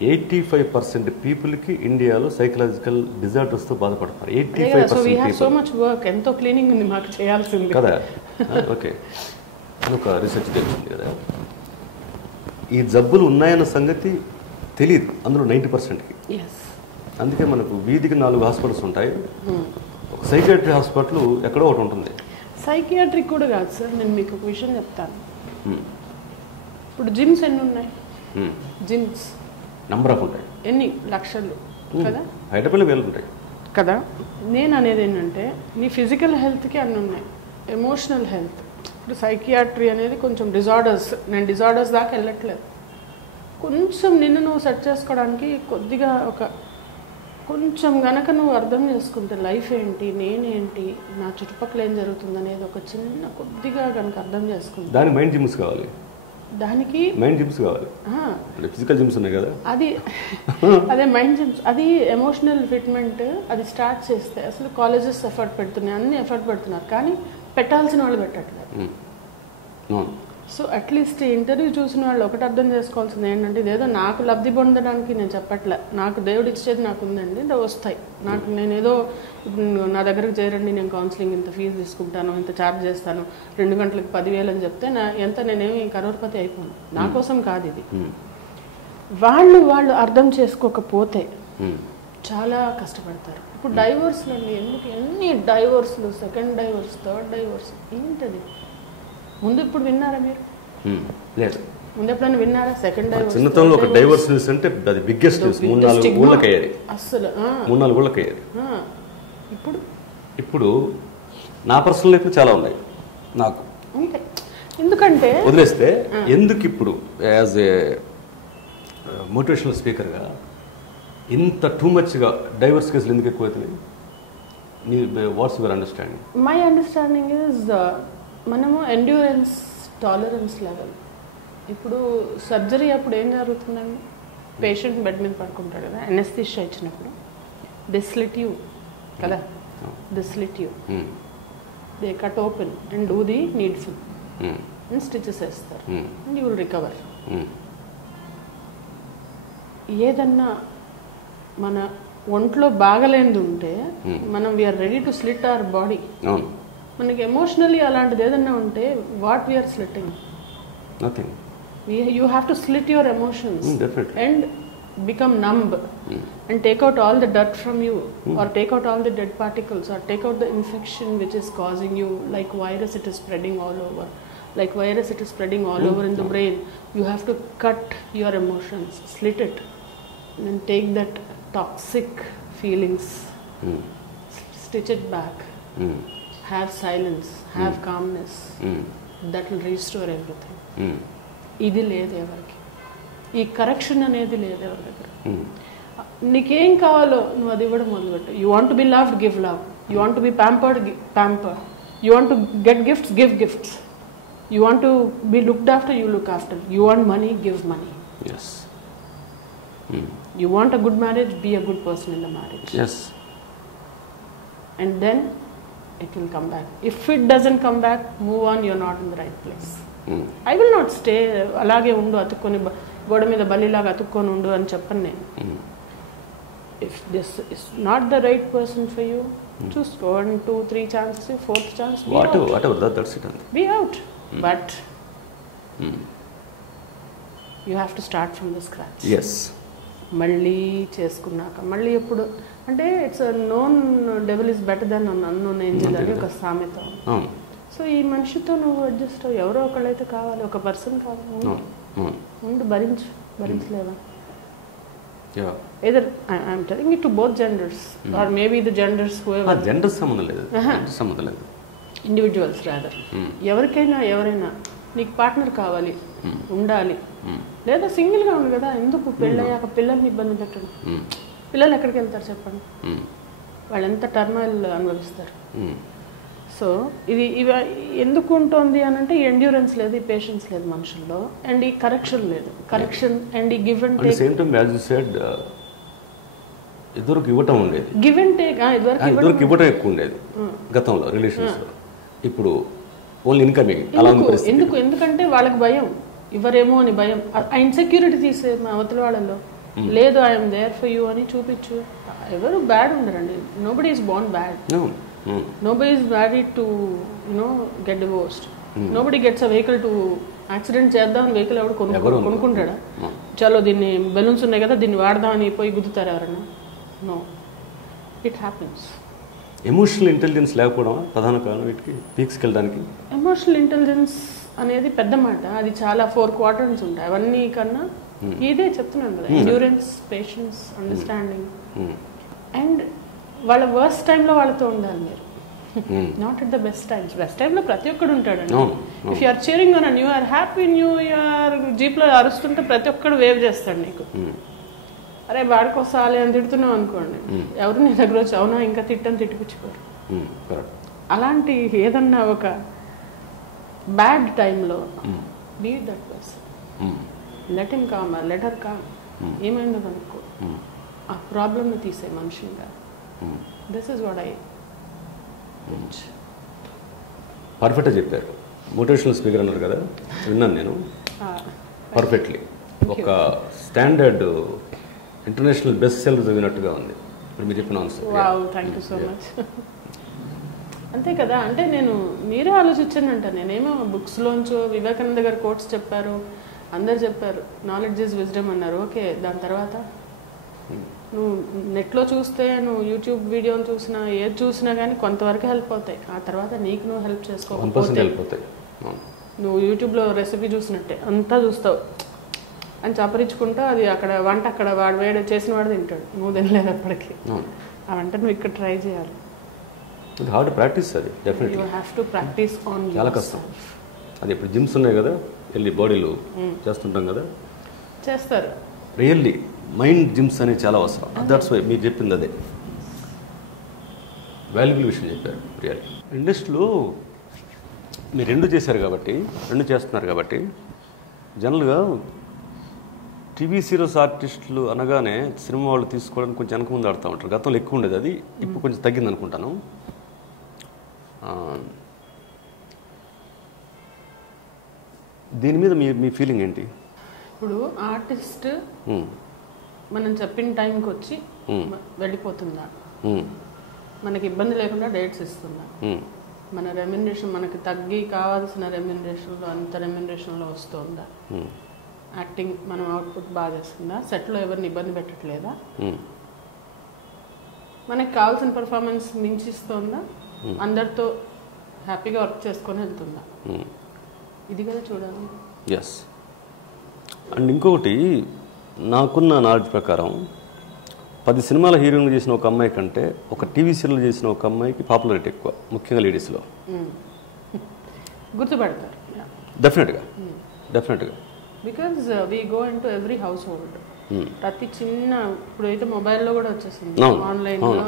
85% పీపుల్కి ఇండియాలో సైకలాజికల్ డిజార్డర్స్తో బాధపడతారు. 85% ఎంతో క్లీనింగ్ ఉంది మాకు చేయాల్సింది కదా. ఓకే, ఒక రీసెర్చ్ తెలిసింది కదా. ఈ జబ్బులు ఉన్నాయన్న సంగతి తెలియదు అందులో 90%కి. అందుకే మనకు వీధికి 4 హాస్పిటల్స్ ఉంటాయి. ఒక సైకియాట్రీ హాస్పిటల్ ఎక్కడో ఒకటి ఉంటుంది. సైకియాట్రీ కూడా కాదు సార్, నేను మీకు ఒక విషయం చెప్తాను. ఇప్పుడు జిమ్స్ ఎన్ని ఉన్నాయి? జిమ్స్ నంబర్ ఆఫ్ ఉంటాయి, ఎన్ని లక్షలు కదా, హైదరాబాద్లో వేలు ఉంటాయి కదా. నేను అనేది ఏంటంటే నీ ఫిజికల్ హెల్త్కి అన్నీ ఉన్నాయి, ఎమోషనల్ హెల్త్. ఇప్పుడు సైకియాట్రీ అనేది కొంచెం డిజార్డర్స్, నేను డిజార్డర్స్ దాకా వెళ్ళట్లేదు. కొంచెం నిన్ను నువ్వు సెట్ చేసుకోవడానికి కొద్దిగా ఒక కొంచెం గనక నువ్వు అర్థం చేసుకుంటే లైఫ్ ఏంటి, నేనేంటి, నా చుట్టుపక్కల ఏం జరుగుతుంది అనేది ఒక చిన్న కొద్దిగా కనుక అర్థం చేసుకుంటే దానికి మైండ్ జిమ్స్ కావాలి, దానికి మైండ్ జిమ్స్ కావాలి, ఫిజికల్ జిమ్స్ ఉన్నాయి కదా అది అదే మైండ్ జిమ్స్, అది ఎమోషనల్ ఫిట్మెంట్. అది స్టార్ట్ చేస్తే అసలు కాలేజెస్ ఎఫర్ట్ పెడుతున్నాయి, అన్ని ఎఫర్ట్ పెడుతున్నారు, కానీ పెట్టాల్సిన వాళ్ళు పెట్టట్లేదు. సో అట్లీస్ట్ ఇంటర్వ్యూ చూసిన వాళ్ళు ఒకటి అర్థం చేసుకోవాల్సింది ఏంటంటే, ఇదేదో నాకు లబ్ధి పొందడానికి నేను చెప్పట్లే, నాకు దేవుడు ఇచ్చేది నాకు ఉందండి, వస్తాయి నాకు, నేనేదో నా దగ్గరకు చేరండి, నేను కౌన్సిలింగ్ ఇంత ఫీజు తీసుకుంటాను, ఇంత ఛార్జ్ చేస్తాను, 2 గంటలకు 10,000 అని చెప్తే నేనేమి కరోడ్పతి అయిపోను. నా కోసం కాదు ఇది. వాళ్ళు అర్థం చేసుకోకపోతే చాలా కష్టపడతారు. ఇప్పుడు డైవోర్స్లు అండి, ఎందుకు ఎన్ని డైవోర్స్లు, సెకండ్ డైవోర్స్, థర్డ్ డైవోర్స్, ఏంటది? ముందు ఇప్పుడు విన్నారా మీరు? లేదు. ముందు ఎప్పుడైనా విన్నారా సెకండ్ డైవోర్స్? చిన్నతనంలో ఒక డైవోర్స్ న్యూస్ అంటే అది బిగ్గెస్ట్ న్యూస్. 3-4 ఊళ్ళకి అయ్యేది, అసలు 3-4 ఊళ్ళకి అయ్యేది. ఇప్పుడు నా పర్సనల్ లైఫ్ చాలా ఉన్నాయి నాకు. అంతే. ఎందుకంటే వదిలేస్తే ఎందుకు ఇప్పుడు యాజ్ ఏ మోటివేషనల్ స్పీకర్గా ఇంత టూ మచ్గా డైవర్స్ కేసులు ఎందుకు ఎక్కువ అవుతున్నాయి? What's your understanding? My understanding is మనము ఎండ్యూరెన్స్, టాలరెన్స్ లెవెల్. ఇప్పుడు సర్జరీ అప్పుడు ఏం జరుగుతుందండి? పేషెంట్ బెడ్ మీద పడుకుంటాడు కదా, ఎనస్థీషియా ఇచ్చినప్పుడు దే స్లిట్ యూ కదా, they slit you, they cut open and do the needful and stitches వేస్తారు అండ్ యూ విల్ రికవర్. ఏదన్నా మన ఒంట్లో బాగలేనిది ఉంటే మనం we're ready to slit our body. మనకి ఎమోషనలీ అలాంటిది ఏదన్నా ఉంటే what we're slitting? Nothing. You have to slit your emotions and become numb and take out all the dirt from you or take out all the dead particles or take out the infection which is causing you, like virus, it is spreading all over, like virus, it is spreading all over in the brain. You have to cut your emotions, slit it, and take that toxic feelings, stitch it back, have silence, have calmness, that will restore everything. ఇది లేదు ఎవరికి, ఈ correction అనేది లేదు ఎవరి దగ్గర. నీకేం కావాలో నువ్వు అది ఇవ్వడం మొదలుపెట్టు. You want to be loved, give love. You want to be pampered, pamper. You want to get gifts, give gifts. You want to be looked after, you look after. You want money, give money. You want a good marriage, be a good person in the marriage. And then it will come back. If it doesn't come back, move on, you're not in the right place. I will not stay అలాగే ఉండు, అతుక్కొని గోడ మీద బల్లిలాగా అతుక్కొని ఉండు అని చెప్పను నేను. If this is not the right person for you, choose 1, 2, 3 chances, 4th chance, be out. Whatever, that's it. Be out. But you have to start from the scratch. Yes. మళ్ళీ చేసుకున్నాక మళ్ళీ ఎప్పుడు అంటే it's known devil is better than unknown angel అని ఒక సామెత. So ఈ మనిషితో నువ్వు అడ్జస్ట్ అవ్వు, ఎవరో ఒకళ్ళైతే కావాలి, ఒక పర్సన్ కావాలి, ఉండు, భరించలేవా? Either I'm telling it to both genders or maybe the genders whoever. Gender సంబంధం లేదు, ఇండివిజువల్స్ రాదర్. ఎవరికైనా ఎవరైనా నీకు పార్ట్నర్ కావాలి, ఉండాలి, లేదా సింగిల్గా ఉంది కదా, ఎందుకు పెళ్ళయ్యాక పిల్లల్ని ఇబ్బంది పెట్టడం? పిల్లలు ఎక్కడికి వెళ్తారు చెప్పండి? వాళ్ళు ఎంత టర్మాయిల్ అనుభవిస్తారు. సో ఇది ఎందుకు ఉంటుంది అని అంటే ఎండ్యూరెన్స్ లేదు, ఈ పేషెన్స్ లేదు మనుషుల్లో, అండ్ ఈ కరెక్షన్ లేదు. కరెక్షన్ అండ్ ఈ గివ్ అండ్ టేక్. ఇద్దరికి ఇవ్వటం ఉండేది, గివ్ అండ్ టేక్. ఇద్దరికి ఇవ్వటం ఎక్కువ ఉండేది గతంలో రిలేషన్స్. ఇప్పుడు ఓన్లీ ఇన్కమింగ్. ఎందుకంటే వాళ్ళకి భయం, ఇవ్వరేమో అని భయం. ఆ ఇన్సెక్యూరిటీ తీసే మా అవతల వాళ్ళలో లేదు, ఐఎమ్ దేర్ ఫర్ యూ అని చూపించు. ఎవరు బ్యాడ్ ఉండరండి. Nobody is Born bad. Nobody is married to get divorced. Nobody gets a vehicle to accident చేద్దాం అని వెహికల్ ఎవడు కొనుక్కుంటాడా? చలో దీన్ని బెలూన్స్ ఉన్నాయి కదా దీన్ని వాడదాం అని పోయి గుద్దుతారు ఎవరన్నా? No, it happens. Emotional intelligence లేకపోవడం ప్రధాన కారణం వీటికి పీక్స్కి వెళ్ళడానికి. ఎమోషనల్ ఇంటెలిజెన్స్ అనేది పెద్ద మాట, అది చాలా 4 క్వార్టర్స్ ఉంటాయి. అవన్నీ కన్నా ఇదే చెప్తున్నాను కదా, ఎండ్యూరెన్స్, పేషెన్స్, అండర్స్టాండింగ్. అండ్ వాళ్ళ వర్స్ట్ టైంలో వాళ్ళతో ఉండాలి మీరు, not at the best times. Best టైంలో ప్రతి ఒక్కడు ఉంటాడండి. If you are cheering on new year, happy new year, జీప్లో అరుస్తుంటే ప్రతి ఒక్కడు వేవ్ చేస్తాడు నీకు. అరే వాడుకోసాలి అని తిడుతున్నాం అనుకోండి, ఎవరు నీ దగ్గర వచ్చి అవునా ఇంకా తిట్టని తిట్టిపుచ్చుకోరు. అలాంటి ఏదన్నా ఒక బ్యాడ్ టైంలో leave that person, let him calm or let her calm, ఏమైందో కనుక్కో, ఆ ప్రాబ్లమ్ని తీసే మనిషిగా. దిస్ ఇస్ వాట్ ఐ పర్ఫెక్ట్గా చెప్పారు. మోటివేషనల్ స్పీకర్ అన్నారు కదా, విన్నాను నేను పర్ఫెక్ట్లీ. ఒక స్టాండర్డ్ ఇంటర్నేషనల్ బెస్ట్ సెల్లర్ చదివినట్టుగా ఉంది ఇప్పుడు మీరు చెప్పిన answer. Wow, thank you so much. అంతే కదా, అంటే నేను మీరే ఆలోచించానంట, నేనేమో బుక్స్లోంచో వివేకానంద గారు కోట్స్ చెప్పారు, అందరు చెప్పారు నాలెడ్జ్ ఈజ్ విజ్డమ్ అన్నారు. ఓకే, దాని తర్వాత నువ్వు నెట్లో చూస్తే, నువ్వు యూట్యూబ్ వీడియోలు చూసినా ఏది చూసినా కానీ కొంతవరకు హెల్ప్ అవుతాయి. ఆ తర్వాత నీకు నువ్వు హెల్ప్ చేసుకోకపోతే నువ్వు యూట్యూబ్లో రెసిపీ చూసినట్టే అంతా చూస్తావు అని చపరించుకుంటూ అది అక్కడ వంట అక్కడ వాడు వేడి చేసిన వాడు తింటాడు, నువ్వు తినలేదు అప్పటికి. ఆ వంట నువ్వు ఇక్కడ ట్రై చేయాలి. హార్డ్ ప్రాక్టీస్ అది, definitely you have to practice on చాలా కష్టం. అది ఇప్పుడు జిమ్స్ ఉన్నాయి కదా, వెళ్ళి బాడీలు చేస్తుంటాం కదా, చేస్తారు. రియల్లీ మైండ్ జిమ్స్ అనేవి చాలా అవసరం. దట్స్ వై మీరు చెప్పింది అదే వాల్యుబుల్ విషయం చెప్పారు. రియల్లీ ఇండస్ట్రీలో మీరు రెండు చేశారు కాబట్టి, రెండు చేస్తున్నారు కాబట్టి, జనరల్గా టీవీ సీరియల్స్ ఆర్టిస్టులు అనగానే సినిమా వాళ్ళు తీసుకోవడానికి కొంచెం వెనక ముందు ఆడుతూ ఉంటారు. గతంలో ఎక్కువ ఉండేది, అది ఇప్పుడు కొంచెం తగ్గింది అనుకుంటాను. దీని మీద మీ ఫీలింగ్ ఏంటి? ఇప్పుడు ఆర్టిస్ట్ మనం చెప్పిన టైంకి వచ్చి వెళ్ళిపోతుందా, మనకి ఇబ్బంది లేకుండా డేట్స్ ఇస్తుందా, మన రెమ్యునరేషన్ మనకి తగ్గి కావాల్సిన రెమ్యునరేషన్లో అంత రెమ్యునరేషన్లో వస్తుందా, యాక్టింగ్ మనం అవుట్పుట్ బాగా చేస్తుందా, సెట్లో ఎవరిని ఇబ్బంది పెట్టట్లేదా, మనకి కావాల్సిన పర్ఫార్మెన్స్ మించిస్తుందా, అందరితో హ్యాపీగా వర్క్ చేసుకొని వెళ్తుందా, ఇది కదా చూడాలి. ఎస్. అండ్ ఇంకొకటి, నాకున్న నాలెడ్జ్ ప్రకారం 10 సినిమాల హీరోయిన్లు చేసిన ఒక అమ్మాయి కంటే ఒక టీవీ సీరియల్ చేసిన ఒక అమ్మాయికి పాపులారిటీ ఎక్కువ, ముఖ్యంగా లేడీస్లో. గుర్తుపడతారు డెఫినెట్గా. Because we go in to every house hold. ప్రతి చిన్న, ఇప్పుడైతే మొబైల్లో కూడా వచ్చేసింది, ఆన్లైన్లో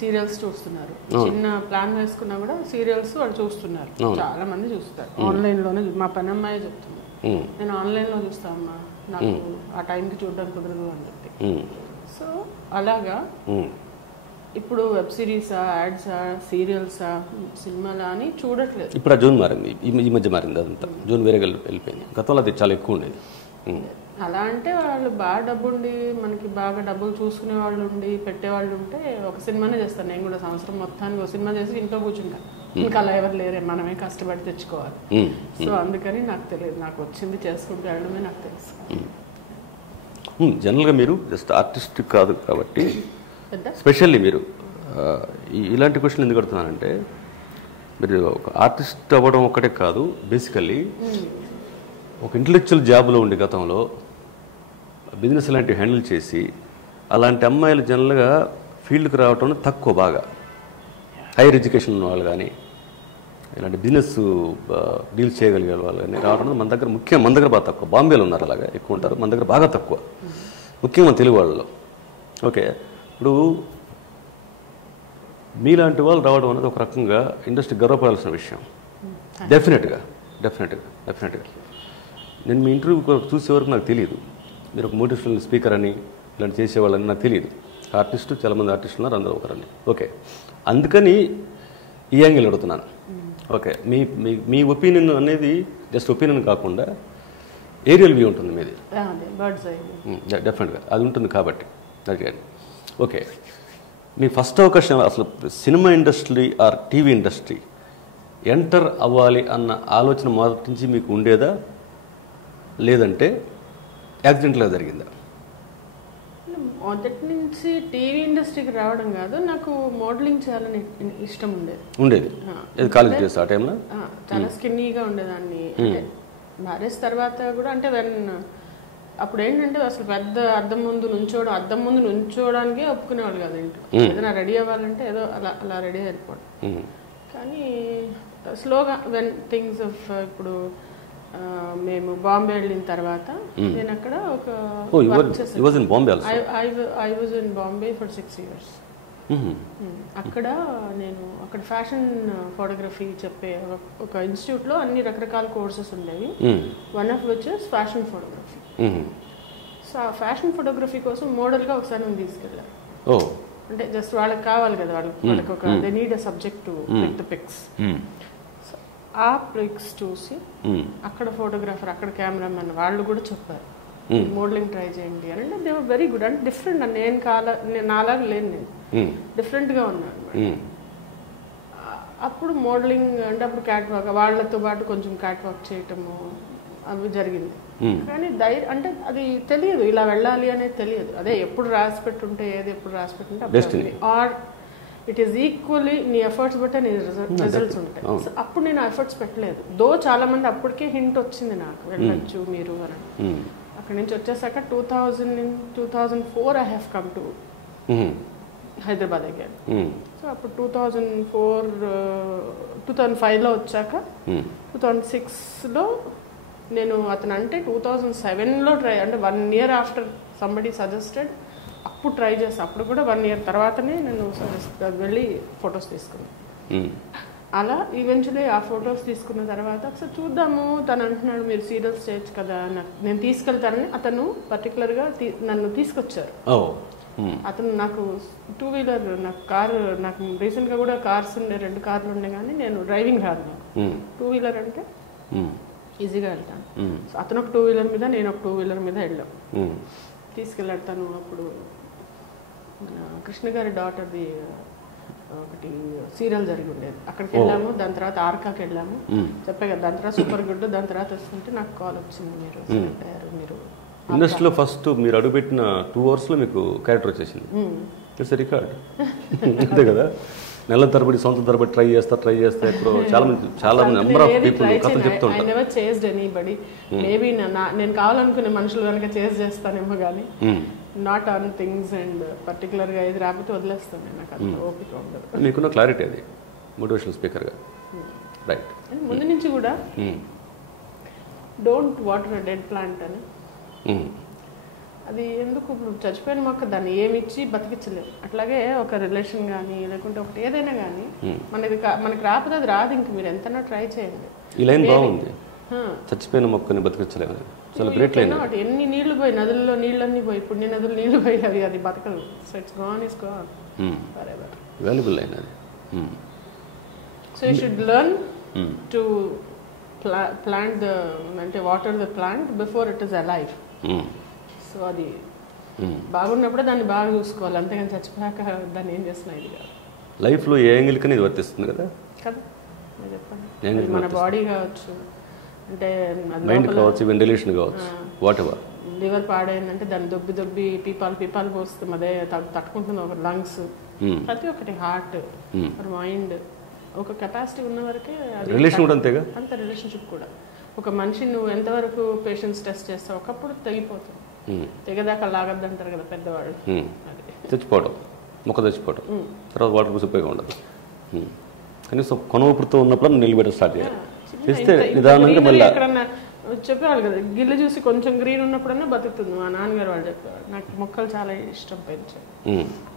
సీరియల్స్ చూస్తున్నారు. చిన్న ప్లాన్ వేసుకున్నా కూడా సీరియల్స్ వాళ్ళు చూస్తున్నారు, చాలా మంది చూస్తారు ఆన్లైన్లోనే. మా పని అమ్మాయి చెప్తుంది, నేను ఆన్లైన్లో చూస్తామమ్మా, నాకు ఆ టైంకి చూడడానికి కుదరదు అని చెప్పి. సో అలాగా ఇప్పుడు వెబ్ సిరీసా, యాడ్సా, సీరియల్సా, సినిమాలా అని చూడట్లేదు. ఇప్పుడు ఆ జోన్ మారింది, ఈ మధ్య మారింది, అదంతా జోన్ వేరే వెళ్ళిపోయింది. గతంలో అది చాలా ఎక్కువ ఉండేది. అలా అంటే వాళ్ళు బాగా డబ్బు ఉండి, మనకి బాగా డబ్బులు చూసుకునే వాళ్ళు ఉండి పెట్టేవాళ్ళు ఉంటే ఒక సినిమానే చేస్తాను. నేను కూడా సంవత్సరం మొత్తానికి ఒక సినిమా చేసి ఇంట్లో కూర్చుంటాను. ఇంకా అలా ఎవరు లేరే, మనమే కష్టపడి తెచ్చుకోవాలి. సో అందుకని నాకు తెలియదు, నాకు వచ్చింది చేసుకుంటూ వెళ్ళడమే నాకు తెలుసు. జనరల్గా మీరు జస్ట్ ఆర్టిస్ట్ కాదు కాబట్టి, స్పెషల్లీ మీరు ఇలాంటి క్వశ్చన్ ఎందుకు అడుగుతున్నానంటే, మీరు ఒక ఆర్టిస్ట్ అవ్వడం ఒక్కటే కాదు, బేసికల్లీ ఒక ఇంటలెక్చువల్ జాబ్లో ఉండి గతంలో బిజినెస్ లాంటివి హ్యాండిల్ చేసి, అలాంటి అమ్మాయిలు జనరల్గా ఫీల్డ్కి రావటం తక్కువ. బాగా హైయర్ ఎడ్యుకేషన్ ఉన్న వాళ్ళు కానీ, ఇలాంటి బిజినెస్ డీల్స్ చేయగలిగే వాళ్ళు కానీ రావడం మన దగ్గర బాగా తక్కువ. బాంబేలో ఉన్నారు, అలాగా ఎక్కువ ఉంటారు, మన దగ్గర బాగా తక్కువ, ముఖ్యంగా మన తెలుగు వాళ్ళలో. ఓకే, ఇప్పుడు మీలాంటి వాళ్ళు రావడం అనేది ఒక రకంగా ఇండస్ట్రీ గర్వపడాల్సిన విషయం. డెఫినెట్గా. నేను మీ ఇంటర్వ్యూ చూసే వరకు నాకు తెలియదు మీరు ఒక మోటివేషనల్ స్పీకర్ అని, ఇలాంటి చేసేవాళ్ళని నాకు తెలియదు. ఆర్టిస్టు చాలామంది ఆర్టిస్టులు ఉన్నారు, అందరూ ఒకరని. ఓకే, అందుకని ఈ యాంగిల్ అడుగుతున్నాను. ఓకే, మీ ఒపీనియన్ అనేది జస్ట్ ఒపీనియన్ కాకుండా ఏరియల్ వ్యూ ఉంటుంది మీది. డెఫినెట్గా అది ఉంటుంది కాబట్టి అడిగాను. ఓకే, మీ ఫస్ట్ అవకాశం అసలు cinema industry or TV industry enter అవ్వాలి అన్న ఆలోచన మొదటి నుంచి మీకు ఉండేదా, లేదంటే యాక్సిడెంట్గా జరిగిందా? మొదటి నుంచి టీవీ ఇండస్ట్రీకి రావడం కాదు, నాకు మోడలింగ్ చేయాలని ఇష్టం ఉండేది. కాలేజ్ చేస్తా ఆ టైంలో చాలా స్కిన్నీగా ఉండేదాన్ని. మ్యారేజ్ తర్వాత కూడా అంటే అప్పుడు ఏంటంటే అసలు పెద్ద అద్దం ముందు నుంచోడానికే ఒప్పుకునేవాళ్ళు కాదు ఇంట్లో. ఏదైనా రెడీ అవ్వాలంటే ఏదో అలా రెడీ అయిపోవడం. కానీ స్లోగా వెన్ థింగ్స్ ఇప్పుడు మేము బాంబే వెళ్ళిన తర్వాత నేను అక్కడ ఒక I was in Bombay for 6 years. అక్కడ అక్కడ ఫ్యాషన్ ఫోటోగ్రఫీ చెప్పే ఒక ఇన్స్టిట్యూట్లో అన్ని రకరకాల కోర్సెస్ ఉండేవి. One of which is fashion photography. So ఆ ఫ్యాషన్ ఫోటోగ్రఫీ కోసం మోడల్గా ఒకసారి నేను తీసుకెళ్ళాను. అంటే జస్ట్ వాళ్ళకి కావాలి కదా, వాళ్ళకి ఒక they need a subject to pick the pics. ఆ పిక్స్ చూసి అక్కడ ఫోటోగ్రాఫర్, అక్కడ కెమెరామెన్ వాళ్ళు కూడా చెప్పారు మోడలింగ్ ట్రై చేయండి అని. అంటే దే వర్ వెరీ గుడ్. అంటే డిఫరెంట్. నేను నాలాగా లేను, నేను డిఫరెంట్గా ఉన్నాను. అప్పుడు మోడలింగ్ అంటే అప్పుడు క్యాట్ వాక్, వాళ్ళతో పాటు కొంచెం క్యాట్ వాక్ చేయటము అవి జరిగింది. కానీ అంటే అది తెలియదు, ఇలా వెళ్ళాలి అనేది తెలియదు. అదే ఎప్పుడు రాసి పెట్టుంటే ఏది ఎప్పుడు రాసి పెట్టుంటే ఆర్ ఇట్ ఈస్ ఈక్వల్లీ నీ ఎఫర్ట్స్ బట్టే నీ రిజల్ట్స్ ఉంటాయి. అప్పుడు నేను ఎఫర్ట్స్ పెట్టలేదు. దో చాలా మంది అప్పటికే హింట్ వచ్చింది నాకు, వెళ్ళొచ్చు మీరు అని. అక్కడి నుంచి వచ్చేసాక 2004 I have come to Hyderabad again. So అప్పుడు 2005లో వచ్చాక 2006లో నేను అతను అంటే 2007లో ట్రై, అంటే 1 year ఆఫ్టర్ సంబడి సజెస్టెడ్ అప్పుడు ట్రై చేస్తాను. అప్పుడు కూడా 1 year తర్వాతనే నేను వెళ్ళి ఫొటోస్ తీసుకున్నాను. అలా ఈవెన్చువల్లీ ఆ ఫొటోస్ తీసుకున్న తర్వాత ఒకసారి చూద్దాము, తను అంటున్నాడు మీరు సీరియల్స్ చేయొచ్చు కదా, నేను తీసుకెళ్తానని అతను పర్టికులర్గా నన్ను తీసుకొచ్చారు. అతను నాకు 2-wheeler, నాకు రీసెంట్గా కూడా కార్స్ ఉండే, 2 కార్లు ఉండే, కానీ నేను డ్రైవింగ్ రాదు నాకు. 2-wheeler అంటే ఈజీగా వెళ్తాను. సో అతను ఒక 2-wheeler మీద, నేను ఒక 2-wheeler మీద వెళ్ళాం. తీసుకెళ్ళాడతాను. అప్పుడు కృష్ణ గారి డాటర్ది ఒకటి సీరియల్ జరిగి ఉండేది, అక్కడికి వెళ్ళాము. దాని తర్వాత ఆర్కాకి వెళ్ళాము, చెప్పే కదా. దాని తర్వాత సూపర్ గుడ్. దాని తర్వాత వస్తుంటే నాకు కాల్ వచ్చింది, మీరు ఇండస్ట్రీలో ఫస్ట్ మీరు అడుగుపెట్టిన 2 hours మీకు క్యారెక్టర్ వచ్చేసింది. ఇట్స్ రికార్డ్ అంతే కదా. నెల తరబడి సొంత తరబడి ట్రై చేస్తా ఇప్పుడు చాలా నెంబర్ ఆఫ్ పీపుల్ కథలు చెప్తూ ఉంటారు. I never chased anybody. Maybe నేను కావాలనుకునే మనుషులు కనుక చేసి చేస్తానేమో కానీ నాట్ ఆన్ థింగ్స్ అండ్ పర్టికులర్గా ఇది రాకపోతే వదిలేస్తాను. నాకు అంత ఓపిక ఉండదు. మీకున్న క్లారిటీ అది మోటివేషనల్ స్పీకర్గా, రైట్. ముందు నుంచి కూడా డోంట్ వాటర్ డెడ్ ప్లాంట్ అని, అది ఎందుకు ఇప్పుడు చచ్చిపోయిన మొక్క దాన్ని ఏమిచ్చి బతికించలేము. అట్లాగే ఒక రిలేషన్ కానీ లేకుంటే ఒకటి ఏదైనా కానీ మనకి రాకపోతే అది రాదు. ఇంక మీరు ఎంతైనా ట్రై చేయండి. ఈ లైన్ బాగుంది, చచ్చిపోయిన మొక్కని బతికించలేము. చాలా గ్రేట్ లైన్. ఎన్ని నీళ్లు పోయి, నదుల్లో నీళ్ళన్నీ పోయి, పుణ్య నదులు నీళ్లు పోయి అది బతకదు. So it's gone is gone forever. Valuable line అది. So you should learn to plant the, అంటే water the plant before it is alive. So అది బాగున్నప్పుడే దాన్ని బాగా చూసుకోవాలి, అంతేగాని చచ్చిపోయాక దాన్ని ఏం చేస్తున్నా ఇది కాదు. లైఫ్లో ఏ యాంగిల్కి ఇది వర్తిస్తుంది కదా కదా, చెప్పండి. మన బాడీ కావచ్చు, అంటే మైండ్ కావచ్చు, వెంటిలేషన్ కావచ్చు, వాట్ ఎవర్. లివర్ పాడైందంటే దాన్ని దొబ్బి పీపాలు పోస్తుంది, అదే తట్టుకుంటుంది. ఒక లంగ్స్, ప్రతి ఒక్కటి, హార్ట్, మైండ్, ఒక కెపాసిటీ ఉన్న వరకే రిలేషన్ కూడా అంతేగా. అంత రిలేషన్షిప్ కూడా. ఒక మనిషి నువ్వు ఎంతవరకు పేషెన్స్ టెస్ట్ చేస్తావు, ఒకప్పుడు తెగిపోతుంది. తెగదాకా లాగద్దు అంటారు కదా పెద్దవాళ్ళు. చచ్చిపోవడం, మొక్క చచ్చిపోవడం, తర్వాత వాటర్ కోసం ఉపయోగం ఉండదు. కనీసం కొనవపుతో ఉన్నప్పుడు నిలబెట్ట స్టార్ట్ చేయాలి. చేస్తే నిదానంగా మళ్ళీ ఎక్కడన్నా చెప్పేవాళ్ళు కదా, గిల్లు చూసి కొంచెం గ్రీన్ ఉన్నప్పుడన్నా బతుకుతుంది. మా నాన్నగారు వాళ్ళు చెప్పేవాళ్ళు. నాకు మొక్కలు చాలా ఇష్టం పెంచాయి.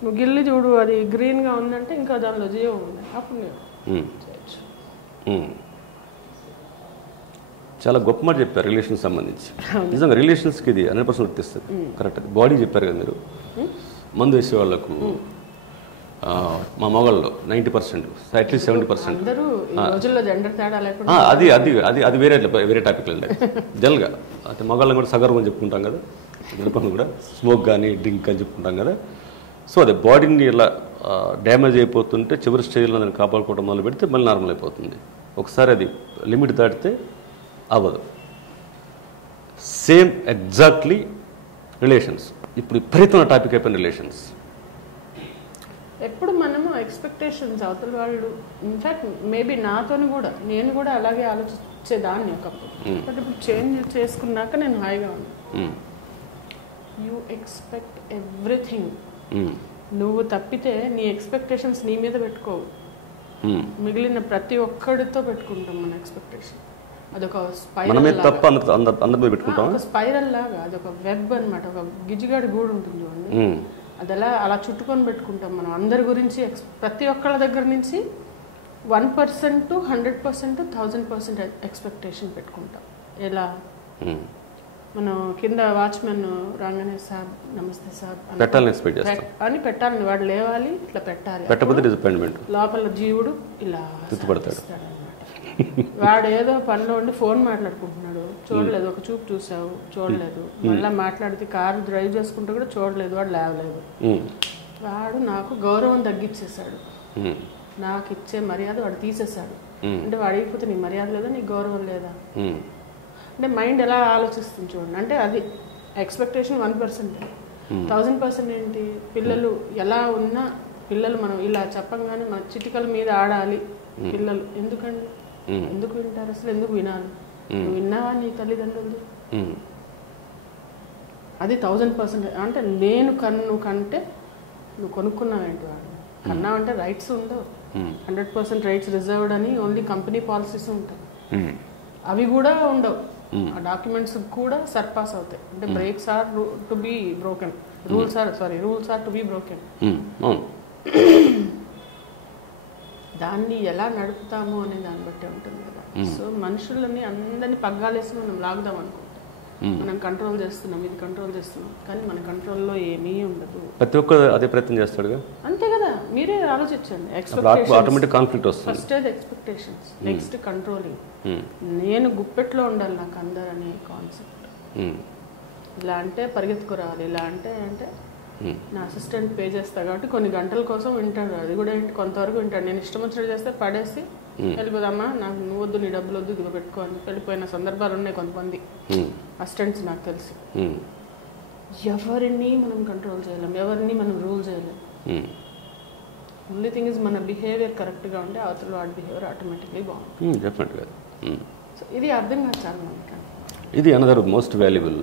నువ్వు గిల్లు చూడు, అది గ్రీన్గా ఉందంటే ఇంకా దానిలో జీవం ఉంది, అప్పుడు నేను చేయొచ్చు. చాలా గొప్ప మాట చెప్పారు రిలేషన్స్ సంబంధించి. నిజంగా రిలేషన్స్కి ఇది 100% వర్తిస్తుంది. కరెక్ట్. బాడీ చెప్పారు కదా మీరు. మందు వేసే వాళ్ళకు మా మగవాళ్ళు 90%, అట్లీస్ట్ 70%. అది అది అది అది వేరే టాపిక్ లేదు. జనరల్గా అంటే మగవాళ్ళని కూడా సగర్వం చెప్పుకుంటాం కదా, జనపని కూడా స్మోక్ కానీ డ్రింక్ అని చెప్పుకుంటాం కదా. సో అదే బాడీని ఇలా డ్యామేజ్ అయిపోతుంటే చివరి స్టేజ్లో దాన్ని కాపాడుకోవడం మొదలు పెడితే మళ్ళీ నార్మల్ అయిపోతుంది. ఒకసారి అది లిమిట్ దాటితే అవ్వదు. Same exactly relations. ఇప్పుడు విపరీతమైన టాపిక్ అయిపోయిన రిలేషన్స్. ఎప్పుడు మనము ఎక్స్పెక్టేషన్స్ అవతల వాళ్ళు, ఇన్ఫ్యాక్ట్ మేబీ నాతోని కూడా, నేను కూడా అలాగే ఆలోచించేదాన్ని ఒకప్పుడు. బట్ ఇప్పుడు చేంజ్ చేసుకున్నాక నేను హాయిగా ఉన్నాను. You expect everything. నువ్వు తప్పితే నీ ఎక్స్పెక్టేషన్స్ నీ మీద పెట్టుకోవు, మిగిలిన ప్రతి ఒక్కడితో పెట్టుకుంటాం మన ఎక్స్పెక్టేషన్. అదొక మనమే తప్ప అందరి పెట్టుకుంటాం. ఒక స్పైరల్ లాగా, అదొక వెబ్ అనమాట, ఒక గిజిగాడి గూడు ఉంటుంది చూడండి, అది అలా చుట్టుకొని పెట్టుకుంటాం మనం. అందరి గురించి ప్రతి ఒక్కళ్ళ దగ్గర నుంచి 1% 100% 1000% ఎక్స్పెక్టేషన్ పెట్టుకుంటాం. ఎలా మనం కింద వాచ్మెన్ రాగానే సాబ్ నమస్తే సాబ్ పెట్టాలని ఎక్స్పెక్ట్ చేస్తాం అని పెట్టాలని, వాడు లేవాలి ఇట్లా పెట్టాలి, పెట్టకపోతే డిసప్పాయింట్మెంట్. లోపల జీవుడు ఇలా గుర్తుపడతాడు. వాడు ఏదో పనిలో ఉండి ఫోన్ మాట్లాడుకుంటున్నాడు, చూడలేదు, ఒక చూపు చూసావు చూడలేదు, మళ్ళీ మాట్లాడితే కారు డ్రైవ్ చేసుకుంటూ కూడా చూడలేదు, వాడు లేవలేదు. వాడు నాకు గౌరవం తగ్గించేశాడు, నాకు ఇచ్చే మర్యాద వాడు తీసేశాడు. అంటే వాడు అయిపోతే నీ మర్యాద లేదా, నీ గౌరవం లేదా అంటే మైండ్ ఎలా ఆలోచిస్తుంది చూడండి. అంటే అది ఎక్స్పెక్టేషన్ 1%. 1000% ఏంటి, పిల్లలు ఎలా ఉన్నా పిల్లలు మనం ఇలా చెప్పంగానే మన చిటికల మీద ఆడాలి పిల్లలు. ఎందుకండి, ఎందుకు వింటారు అసలు, ఎందుకు వినాలి? నువ్వు విన్నావా నీ తల్లిదండ్రులు? అది 1000%. అంటే నేను నువ్వు కంటే నువ్వు కొనుక్కున్నావేంటి వాడు కన్నావంటే రైట్స్ ఉండవు. 100% రైట్స్ రిజర్వ్డ్ అని ఓన్లీ కంపెనీ పాలసీస్ ఉంటాయి, అవి కూడా ఉండవు. ఆ డాక్యుమెంట్స్ కూడా సర్పాస్ అవుతాయి. అంటే breaks are to be broken, rules are to be broken. దాన్ని ఎలా నడుపుతాము అనే దాన్ని బట్టి ఉంటుంది కదా. సో మనుషులని అందరినీ పగ్గాలేసి మనం లాగుదాం అనుకుంటాం, మనం కంట్రోల్ చేస్తున్నాం, ఇది కంట్రోల్ చేస్తున్నాం, కానీ మన కంట్రోల్లో ఏమీ ఉండదు. ప్రతి ఒక్కరు అదే ప్రయత్నం చేస్తాడుగా, అంతే కదా. మీరే ఆలోచించండి. ఆటోమేటిక్ కాన్ఫ్లిక్ట్ వస్తుంది. ఫస్ట్ అది ఎక్స్పెక్టేషన్స్, నెక్స్ట్ కంట్రోలింగ్. నేను గుప్పెట్లో ఉండాలి నాకు అందరు అనే కాన్సెప్ట్. ఇలా అంటే పరిగెత్తుకురావాలి, ఇలా అంటే నా అసిస్టెంట్ పే చేస్తా కాబట్టి కొన్ని గంటల కోసం వింటాడు, అది కూడా కొంతవరకు వింటాడు. నేను ఇష్టం వచ్చినట్టు చేస్తే పడేసి వెళ్ళిపోదమ్మా, నాకు నువ్వు వద్దు, నీ డబ్బులు వద్దు, ఇదిగో పెట్టుకోని వెళ్ళిపోయిన సందర్భాలు ఉన్నాయి కొంతమంది అసిస్టెంట్స్ నాకు తెలిసి. ఎవరిని మనం కంట్రోల్ చేయలేం, ఎవరిని మనం రూల్ చేయలేం. ఓన్లీ థింగ్ ఇస్ మన బిహేవియర్ కరెక్ట్గా ఉంటే అవతల వాడి బిహేవియర్ ఆటోమేటిక్లీ బాగుంటుంది. డెఫినెట్గా. సో ఇది అర్థం కాదు చాలా మందికి. ఇది అనదర్ మోస్ట్ వాల్యుబుల్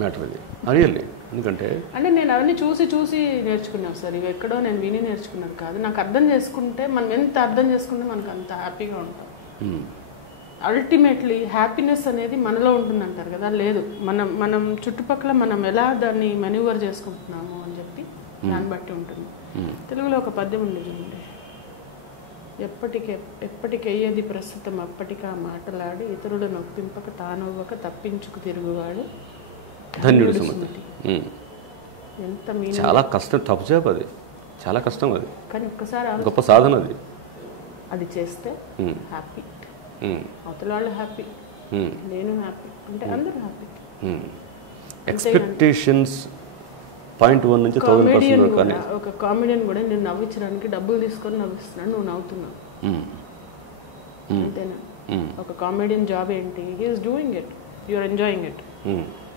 మ్యాటర్ ఇది రియల్లీ. ఎందుకంటే అంటే నేను అవన్నీ చూసి నేర్చుకున్నాను సార్. ఇవి ఎక్కడో నేను విని నేర్చుకున్నాను కాదు, నాకు అర్థం చేసుకుంటే, మనం ఎంత అర్థం చేసుకుంటే మనకు అంత హ్యాపీగా ఉంటాం. అల్టిమేట్లీ హ్యాపీనెస్ అనేది మనలో ఉంటుంది అంటారు కదా, లేదు మనం చుట్టుపక్కల మనం ఎలా దాన్ని మెన్యూవర్ చేసుకుంటున్నాము అని చెప్పి దాన్ని బట్టి ఉంటుంది. తెలుగులో ఒక పద్యం ఉంది చూడండి, ఎప్పటికెయ్యది ప్రస్తుతం అప్పటికా మాటలాడి ఇతరుల నొప్పింపక తానవ్వక తప్పించుకు తిరుగువాడు ధన్యుడు సుమతి. ఎంత చాలా కష్టం, టఫ్ జాబ్ అది, చాలా కష్టం అది, కానీ ఒక్కసారి గొప్ప సాధన అది. అది చేస్తే హ్యాపీ, అవతల వాళ్ళు హ్యాపీ, నేను హ్యాపీ, అంటే అందరూ హ్యాపీ. ఎక్స్పెక్టేషన్స్ 0.1 నుంచి 1000%. కానీ ఒక కామెడియన్ కూడా నేను నవ్వించడానికి డబ్బులు తీసుకొని నవ్విస్తున్నాను, నువ్వు నవ్వుతున్నావు అంతేనా? ఒక కామెడియన్ జాబ్ ఏంటి, he's doing it, you're enjoying it.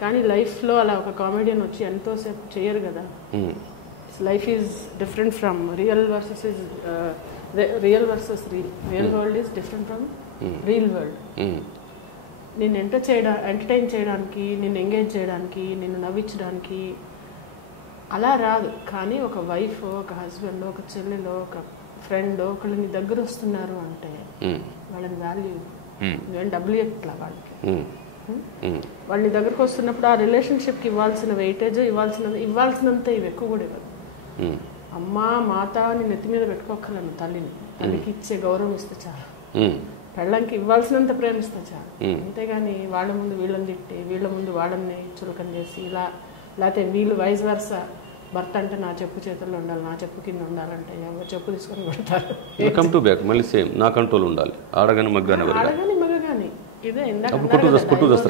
కానీ లైఫ్లో అలా ఒక కామెడియన్ వచ్చి ఎంతోసేపు చేయరు కదా. Life is different from real versus real world is different from real world. నిన్ను ఎంటర్టైన్ చేయడానికి, నిన్ను ఎంగేజ్ చేయడానికి, నిన్ను నవ్వించడానికి అలా రాదు. కానీ ఒక వైఫ్, ఒక హస్బెండ్, ఒక చెల్లెలో, ఒక ఫ్రెండ్ ఒకళ్ళు నీ దగ్గర వస్తున్నారు అంటే వాళ్ళని వాల్యూ, నువ్వేం డబ్బులు ఎట్లా వాళ్ళకి, వాళ్ళ నీ దగ్గరకు వస్తున్నప్పుడు ఆ రిలేషన్షిప్కి ఇవ్వాల్సిన వెయిటేజ్ ఇవ్వాల్సినంత ఇవి ఎక్కువ కూడా ఇవ్వదు. అమ్మా మాత అని నెత్తి మీద పెట్టుకోగలను, తల్లికి ఇచ్చే గౌరవం ఇస్తే చాలు, పెళ్ళంకి ఇవ్వాల్సినంత ప్రేమిస్తే చాలు. అంతేగాని వాళ్ళ ముందు వీళ్ళని తిట్టి, వీళ్ళ ముందు వాళ్ళని చులకన చేసి, ఇలా లేకపోతే వీళ్ళు వైస్ వర్స, భర్త అంటే నా చెప్పు చేతుల్లో ఉండాలి, నా చెప్పు కింద ఉండాలంటే ఎవరు చెప్పు తీసుకొని కొడతారు. కమ్ టు బ్యాక్ మళ్ళీ సేమ్, నా కంట్రోల్ ఉండాలి, ఆడగాని మగగాని ఇదే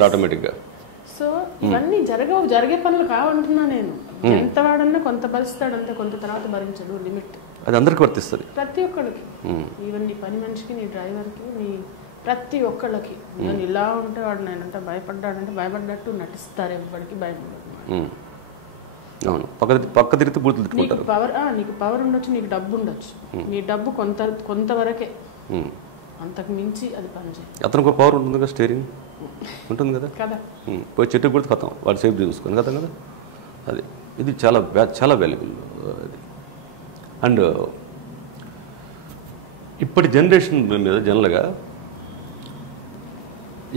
ఆటోమేటిక్గా. సో ఇవన్నీ జరిగే పనులు కావంటున్నా నేను. ఎంత వాడన్నా కొంత భరిస్తాడు, అంతే, కొంత తర్వాత భరించడు, లిమిట్. అది అందరికి వర్తిస్తుంది, ప్రతి ఒక్కరికి. ఈవెన్ నీ పని మనిషికి, నీ డ్రైవర్కి, నీ ప్రతి ఒక్కళ్ళకి. నేను ఇలా ఉంటే వాడు నేనంటే భయపడ్డాడంటే భయపడ్డట్టు నటిస్తారు, ఎవరికి భయం ఉండదు. అవును, పక్క తిరిగితే బూతులు తిట్టుకుంటారు. నీకు పవర్ ఉండొచ్చు, నీకు డబ్బు ఉండొచ్చు, నీ డబ్బు కొంతవరకే, అంతకు మించి అది పనిచేయదు. అతనికి ఒక పవర్ ఉంటుంది కదా, స్టీరింగ్ ఉంటుంది కదా కదా, పోయి చెట్టు కూడా కథం వాడు సేఫ్ చూసుకొని కదా కదా. అది ఇది చాలా చాలా వాల్యుబుల్ అది. అండ్ ఇప్పటి జనరేషన్ మీద జనరల్గా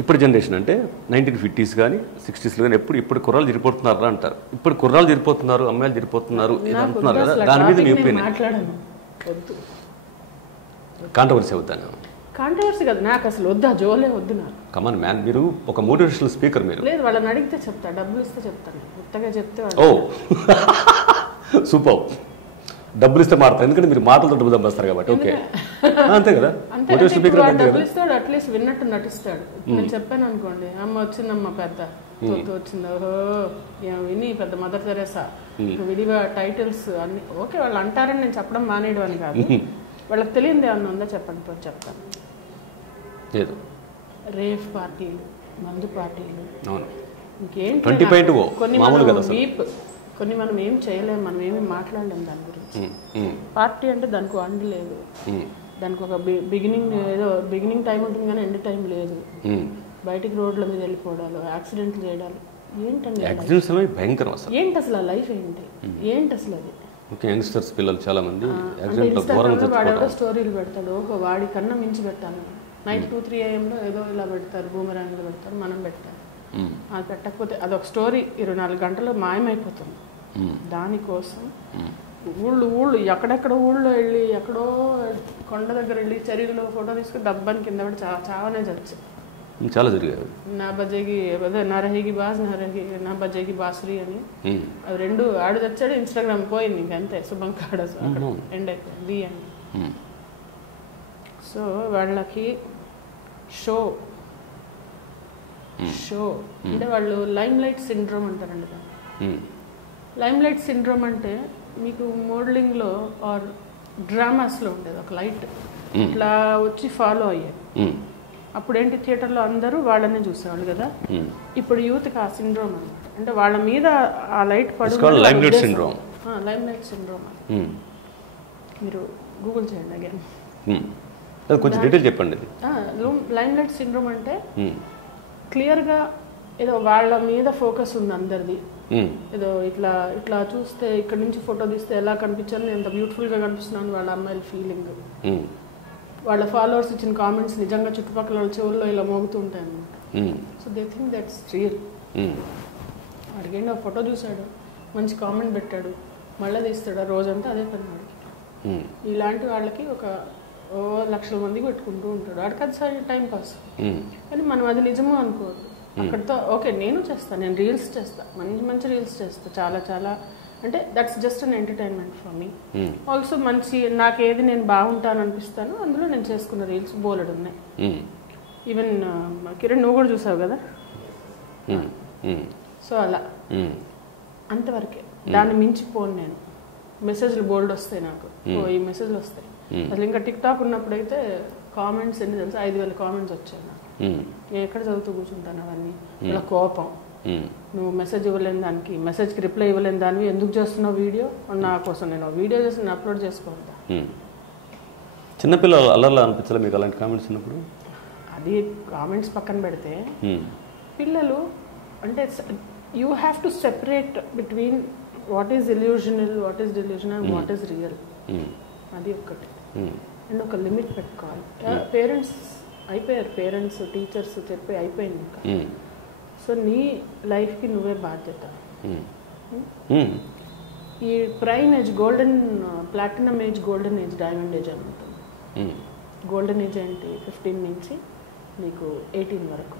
ఇప్పుడు జనరేషన్ అంటే 1950s కానీ 60s కానీ ఇప్పుడు కుర్రాలు తిరిగిపోతున్నారా అంటారు. ఇప్పుడు కుర్రాలు తిరిగిపోతున్నారు, అమ్మాయిలు తిరిగిపోతున్నారు ఇది అంటున్నారు కదా, దాని మీద మీ ఒపీనియన్? కాంట్రవర్సీ అవుతాను. కాంట్రవర్సీ కదా, నాకు అసలు వద్దు, ఆ జోలే వద్దు నాకు. కమాన్ మ్యాన్, మీరు ఒక మోటివేషనల్ స్పీకర్. మీరు లేదు, వాళ్ళని అడిగితే చెప్తా, డబ్బులు ఇస్తే చెప్తాను, కొత్తగా చెప్తే. ఓ సూపర్, డబ్బులు ఇస్తే మారుతారు, ఎందుకంటే మీరు మాటలతో డబ్బులు సంపాదిస్తారు కాబట్టి. ఓకే, అంతే కదా, మోటివేషనల్ స్పీకర్. డబ్బులు ఇస్తాడు, అట్లీస్ట్ విన్నట్టు నటిస్తాడు. నేను చెప్పాను అనుకోండి, అమ్మ వచ్చిందమ్మ పెద్ద వచ్చింది, ఓహో విని పెద్ద మదర్ తెరేసా విడిగా టైటిల్స్ అన్ని ఓకే వాళ్ళు అంటారని నేను చెప్పడం మానేయడం అని కాదు, వాళ్ళకి తెలియదు ఏమన్నా ఉందా చెప్పండి, చెప్తాను. రేఫ్ పార్టీలు, మందు పార్టీలు, ఇంకేంటి కొన్ని మనం ఏం చేయలేము, మనం ఏమి మాట్లాడలేము దాని గురించి. పార్టీ అంటే దానికి అండ్ లేదు, దానికి ఒక బిగినింగ్ టైం ఉంటుంది కానీ ఎండ్ టైం లేదు. బయటికి రోడ్ల మీద వెళ్ళిపోవడాలు, యాక్సిడెంట్లు చేయడాలు, ఏంటండి ఏంటి అసలు ఆ లైఫ్ ఏంటి అసలు అది? యంగ్స్టర్స్ పిల్లలు చాలా మంది వాడెవడో స్టోరీలు పెడతాడు, ఓహో వాడి కన్నా మించి పెట్టాను, నైట్ 2-3 AM ఏదో ఇలా పెడతారు, బూమరాంగ్లో పెడతారు, మనం పెట్టాలి. అది పెట్టకపోతే అదొక స్టోరీ 24 గంటలు మాయమైపోతుంది. దానికోసం ఊళ్ళు ఎక్కడెక్కడ ఊళ్ళో వెళ్ళి, ఎక్కడో కొండ దగ్గర వెళ్ళి చెరువులో ఫోటో తీసుకుని దబ్బాని కింద పడి చావనే చచ్చాయి, చాలా జరిగాయి. నా బజేగి అదే నా రహేగి బాస్, నా బజేగి బాస్రీ అని, అది రెండు ఆడు చచ్చాడు, ఇన్స్టాగ్రామ్ పోయింది, ఇంకంతే శుభం కాడ ఎండ్ అయిపోయింది అని. సో వాళ్ళకి షో అంటే వాళ్ళు లైమ్ లైట్ సిండ్రోమ్ అంటారండి దాన్ని. లైమ్ లైట్ సిండ్రోమ్ అంటే మీకు మోడలింగ్లో ఆర్ డ్రామాస్లో ఉండేది ఒక లైట్ ఇట్లా వచ్చి ఫాలో అయ్యాయి. అప్పుడేంటి, థియేటర్లో అందరూ వాళ్ళనే చూసేవాళ్ళు కదా. ఇప్పుడు యూత్కి ఆ సిండ్రోమ్ అనమాట, అంటే వాళ్ళ మీద ఆ లైట్ పడు, లైమ్ లైట్ సిండ్రోమ్. మీరు గూగుల్ చేయండి అగైన్, కొంచెం డీటెయిల్ చెప్పండి. లైమ్ లైట్ సిండ్రోమ్ అంటే క్లియర్గా ఏదో వాళ్ళ మీద ఫోకస్ ఉంది అందరిది, ఏదో ఇట్లా ఇట్లా చూస్తే ఇక్కడ నుంచి ఫోటో తీస్తే ఎలా కనిపించాను, నేను ఎంత బ్యూటిఫుల్గా కనిపిస్తున్నాను వాళ్ళ అమ్మాయిల ఫీలింగ్, వాళ్ళ ఫాలోవర్స్ ఇచ్చిన కామెంట్స్ నిజంగా చుట్టుపక్కల వాళ్ళ చెవుల్లో ఇలా మోగుతూ ఉంటాయి అన్నమాట. So they think that's real. అడిగండి, ఒక ఫోటో చూశాడు, మంచి కామెంట్ పెట్టాడు, మళ్ళీ తీస్తాడు, రోజంతా అదే పని వాడికి. ఇలాంటి వాళ్ళకి ఒక లక్షల మందికి పెట్టుకుంటూ ఉంటాడు, వాడికి అది సరే టైం పాస్. కానీ మనం అది నిజమో అనుకోవద్దు. అక్కడితో ఓకే నేను చేస్తాను, నేను రీల్స్ చేస్తాను, మంచి మంచి రీల్స్ చేస్తాను, చాలా చాలా, అంటే that's just an entertainment for me. Also మంచి నాకు ఏది నేను బాగుంటాను అనిపిస్తాను, అందులో నేను చేసుకున్న రీల్స్ బోలెడు ఉన్నాయి. ఈవెన్ కిరణ్ నువ్వు కూడా చూసావు కదా, సో అలా అంతవరకే, దాన్ని మించిపోను నేను. మెసేజ్లు బోల్డ్ వస్తాయి నాకు, ఈ మెసేజ్లు వస్తాయి. అసలు ఇంకా టిక్ టాక్ ఉన్నప్పుడైతే కామెంట్స్ ఎన్ని తెలుసు, 5,000 కామెంట్స్ వచ్చాయి నాకు. నేను ఎక్కడ చదువుతూ కూర్చుంటాను అవన్నీ, ఇలా కోపం, నువ్వు మెసేజ్ ఇవ్వలేని దానికి, మెసేజ్కి రిప్లై ఇవ్వలేని దానివి ఎందుకు చేస్తున్నావు వీడియో, నా కోసం నేను వీడియో చేసి నేను అప్లోడ్ చేసుకోవద్దా? చిన్నపిల్లలు అల్లర్లా అనిపించాలి మీకు అలాంటి కామెంట్స్ ఉన్నప్పుడు? అది కామెంట్స్ పక్కన పెడితే పిల్లలు అంటే you have to separate between what is illusional, what is delusional, what is real, అది ఒక్కటి. అండ్ ఒక లిమిట్ పెట్టుకోవాలి. పేరెంట్స్ అయిపోయారు, పేరెంట్స్ టీచర్స్ చెప్పి అయిపోయింది ఇంకా. సో నీ లైఫ్కి నువ్వే బాధ్యత. ఈ prime age, golden platinum age, golden age, diamond age అని ఉంటుంది. గోల్డెన్ ఏజ్ ఏంటి, 15 నుంచి మీకు 18 వరకు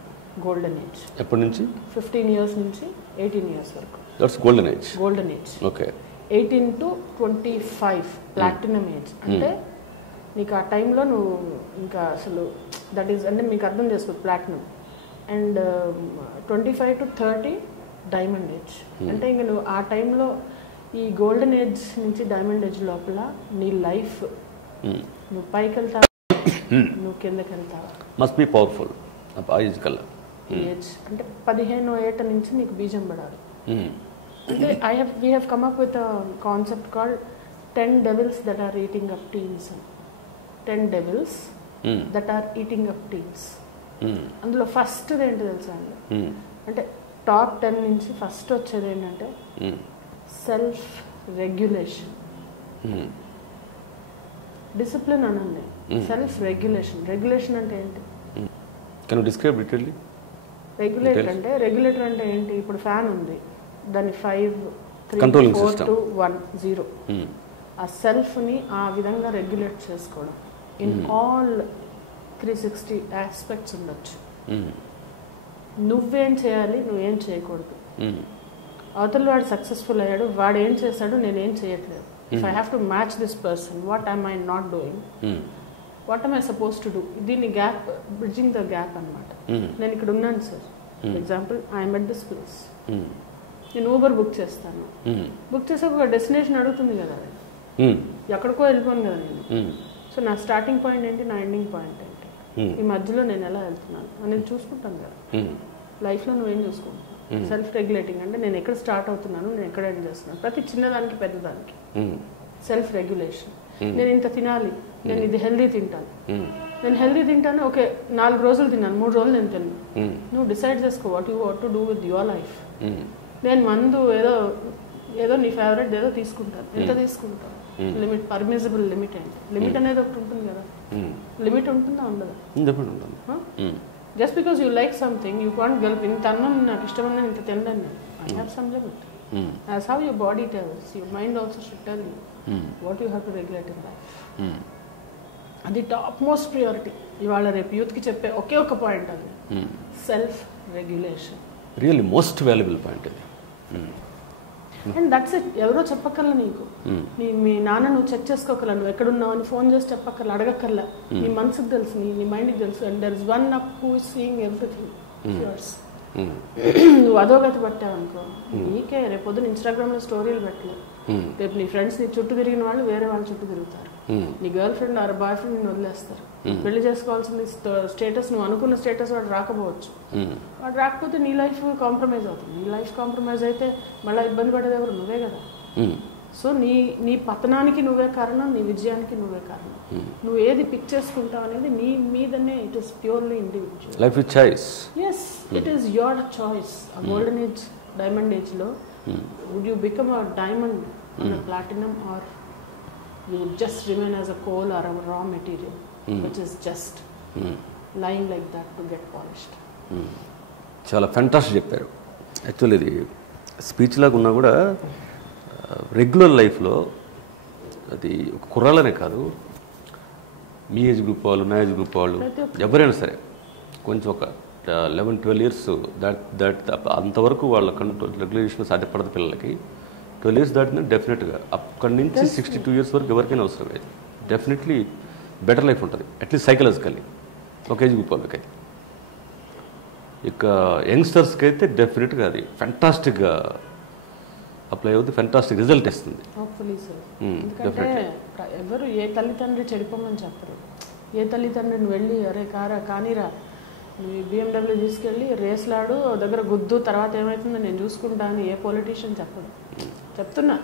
గోల్డెన్ ఏజ్. ఎప్పటి నుంచి? 15 years నుంచి 18 years వరకు. That's golden age. Golden age. Okay. 18 to 25 platinum age. అంటే నీకు ఆ టైంలో నువ్వు ఇంకా అసలు దట్ ఈస్ అంటే మీకు అర్థం చేసుకో platinum. And 25 to 30 diamond age. అంటే ఇంక నువ్వు ఆ టైంలో ఈ గోల్డెన్ ఏజ్ నుంచి డైమండ్ ఏజ్ లోపల నీ లైఫ్ నువ్వు పైకి వెళ్తావా, నువ్వు కిందకి వెళ్తావా. Must be powerful age. అంటే 15వ ఏట నుంచి నీకు బీజం పడాలి. అంటే we have come up with a concept called 10 devils that are eating up teens. 10 devils that are eating up teens. అందులో ఫస్ట్ ఏంటి తెలుసా అండి, అంటే టాప్ 10 నుంచి ఫస్ట్ వచ్చేది ఏంటంటే సెల్ఫ్ రెగ్యులేషన్. డిసిప్లిన్ అనండి, సెల్ఫ్ రెగ్యులేషన్. రెగ్యులేషన్ అంటే ఏంటి, can you describe detailly? Regulator అంటే ఏంటి? ఇప్పుడు ఫ్యాన్ ఉంది, దాని 5 3 Controlling 4 system. 2 1 0 ఆ సెల్ఫ్ని ఆ విధంగా రెగ్యులేట్ చేసుకోవడం ఇన్ ఆల్ 360 ఆస్పెక్ట్స్ ఉండొచ్చు. నువ్వేం చేయాలి, నువ్వేం చేయకూడదు. అవతల వాడు సక్సెస్ఫుల్ అయ్యాడు, వాడు ఏం చేశాడు, నేనేం చేయట్లేదు. If I have to match this person, what I'm I not doing, what I'm I suppose to do. దీన్ని గ్యాప్, బ్రిడ్జింగ్ ద గ్యాప్ అనమాట. నేను ఇక్కడ ఉన్నాను sir, example I'm at this place, నేను ఊబర్ బుక్ చేస్తాను. బుక్ చేసే ఒక destination అడుగుతుంది కదా, ఎక్కడికో వెళ్ళిపోను కదా నేను. సో నా స్టార్టింగ్ పాయింట్ ఏంటి, నా ఎండింగ్ పాయింట్ ఏంటి, ఈ మధ్యలో నేను ఎలా వెళ్తున్నాను అనేది చూసుకుంటాను కదా. లైఫ్లో నువ్వేం చూసుకుంటావు? సెల్ఫ్ రెగ్యులేటింగ్ అంటే నేను ఎక్కడ స్టార్ట్ అవుతున్నాను, నేను ఎక్కడ ఎండ్ చేస్తున్నాను, ప్రతి చిన్నదానికి పెద్దదానికి సెల్ఫ్ రెగ్యులేషన్. నేను ఇంత తినాలి, నేను ఇది హెల్దీ తింటాను, నేను హెల్దీ తింటాను, ఓకే 4 రోజులు తిన్నాను, 3 రోజులు నేను తిన్నాను. నువ్వు డిసైడ్ చేసుకో what you what to do with your life. నేను మందు ఏదో నీ ఫేవరెట్ ఏదో తీసుకుంటాను, ఎంత తీసుకుంటాను, లిమిట్, పర్మిసిబుల్ లిమిట్ ఏంటి, లిమిట్ అనేది ఒకటి ఉంటుంది కదా. లిమిట్ ఉంటుందా, ఉండదా? Just because you like something you can't help. ఇంత అన్నం నాకు ఇష్టమన్నా ఇంత తినలేను నేను. I have some limit. As how your body tells, your mind also should tell you what you have to regulate in life. అది టాప్ మోస్ట్ ప్రియారిటీ. ఇవాళ రేపు యూత్కి చెప్పే ఒకే ఒక పాయింట్ అది, self regulation. Really most valuable point అది. And that's it. ఎవరో చెప్పక్కర్లా నీకు, మీ నాన్న నువ్వు చెక్ చేసుకోకర్లా, నువ్వు ఎక్కడున్నావు అని ఫోన్ చేసి చెప్పక్కర్లా, అడగక్కర్లా. నీ మనసుకు తెలుసు, నీ మైండ్కి తెలుసు. And there is one up who is seeing everything yours. నువ్వు అధోగతి పట్టావనుకో, నీకే రేపు పొద్దున ఇన్స్టాగ్రామ్లో స్టోరీలు పెట్టలేదు, రేపు నీ ఫ్రెండ్స్ నీ చుట్టూ తిరిగిన వాళ్ళు వేరే వాళ్ళ చుట్టూ తిరుగుతారు. నీ girl friend or boy friend నిన్ను వదిలేస్తారు. పెళ్లి చేసుకోవాల్సిన స్టేటస్, నువ్వు అనుకున్న స్టేటస్ వాడు రాకపోవచ్చు. వాడు రాకపోతే నీ లైఫ్ కాంప్రమైజ్ అవుతుంది. నీ లైఫ్ కాంప్రమైజ్ అయితే మళ్ళీ ఇబ్బంది పడేది ఎవరు? నువ్వే కదా. సో నీ పతనానికి నువ్వే కారణం, నీ విజయానికి నువ్వే కారణం. నువ్వు ఏది పిక్ చేసుకుంటావు అనేది నీ మీదనే. It is purely individual. Life is choice. Yes, it is your choice. ఆ గోల్డెన్ ఏజ్, డైమండ్ ఏజ్లో would you become a diamond or a platinum, or you just remain as a coal or a raw material which is just lying like that to get polished. చాలా fantastic చెప్పారు. Actually ఇది speech లాగా ఉన్నా కూడా regular లైఫ్లో అది ఒక కుర్రాళ్ళనే కాదు, మీ ఏజ్ గ్రూప్ వాళ్ళు, నా ఏజ్ గ్రూప్ వాళ్ళు, ఎవరైనా సరే కొంచెం ఒక 11-12 years దాట్ అంతవరకు వాళ్ళ కంట్రోల్ రెగ్యులేషన్ సాధ్యపడదు పిల్లలకి. 12 years దాటినా డెఫినెట్గా అక్కడి నుంచి 62 years వరకు ఎవరికైనా అవసరం లేదు. డెఫినెట్లీ బెటర్ లైఫ్ ఉంటుంది, అట్లీస్ట్ సైకలాజికల్లీ ఒక ఏజ్ గ్రూప్ వాళ్ళకి. ఇక యంగ్స్టర్స్కి అయితే డెఫినెట్గా అది ఫెంటాస్టిక్గా అప్లై అవుతుంది, ఫెంటాస్టిక్ రిజల్ట్ ఇస్తుంది. ఎందుకంటే ఎవరు ఏ తల్లిదండ్రి చెడిపోమని చెప్పరు. ఏ తల్లిదండ్రిని వెళ్ళి అరే కానీరా నువ్వు BMW తీసుకెళ్ళి రేస్లాడు, దగ్గర గుద్దు, తర్వాత ఏమవుతుందో నేను చూసుకుంటాను ఏ పొలిటీషియన్ చెప్పడు. చెప్తున్నా,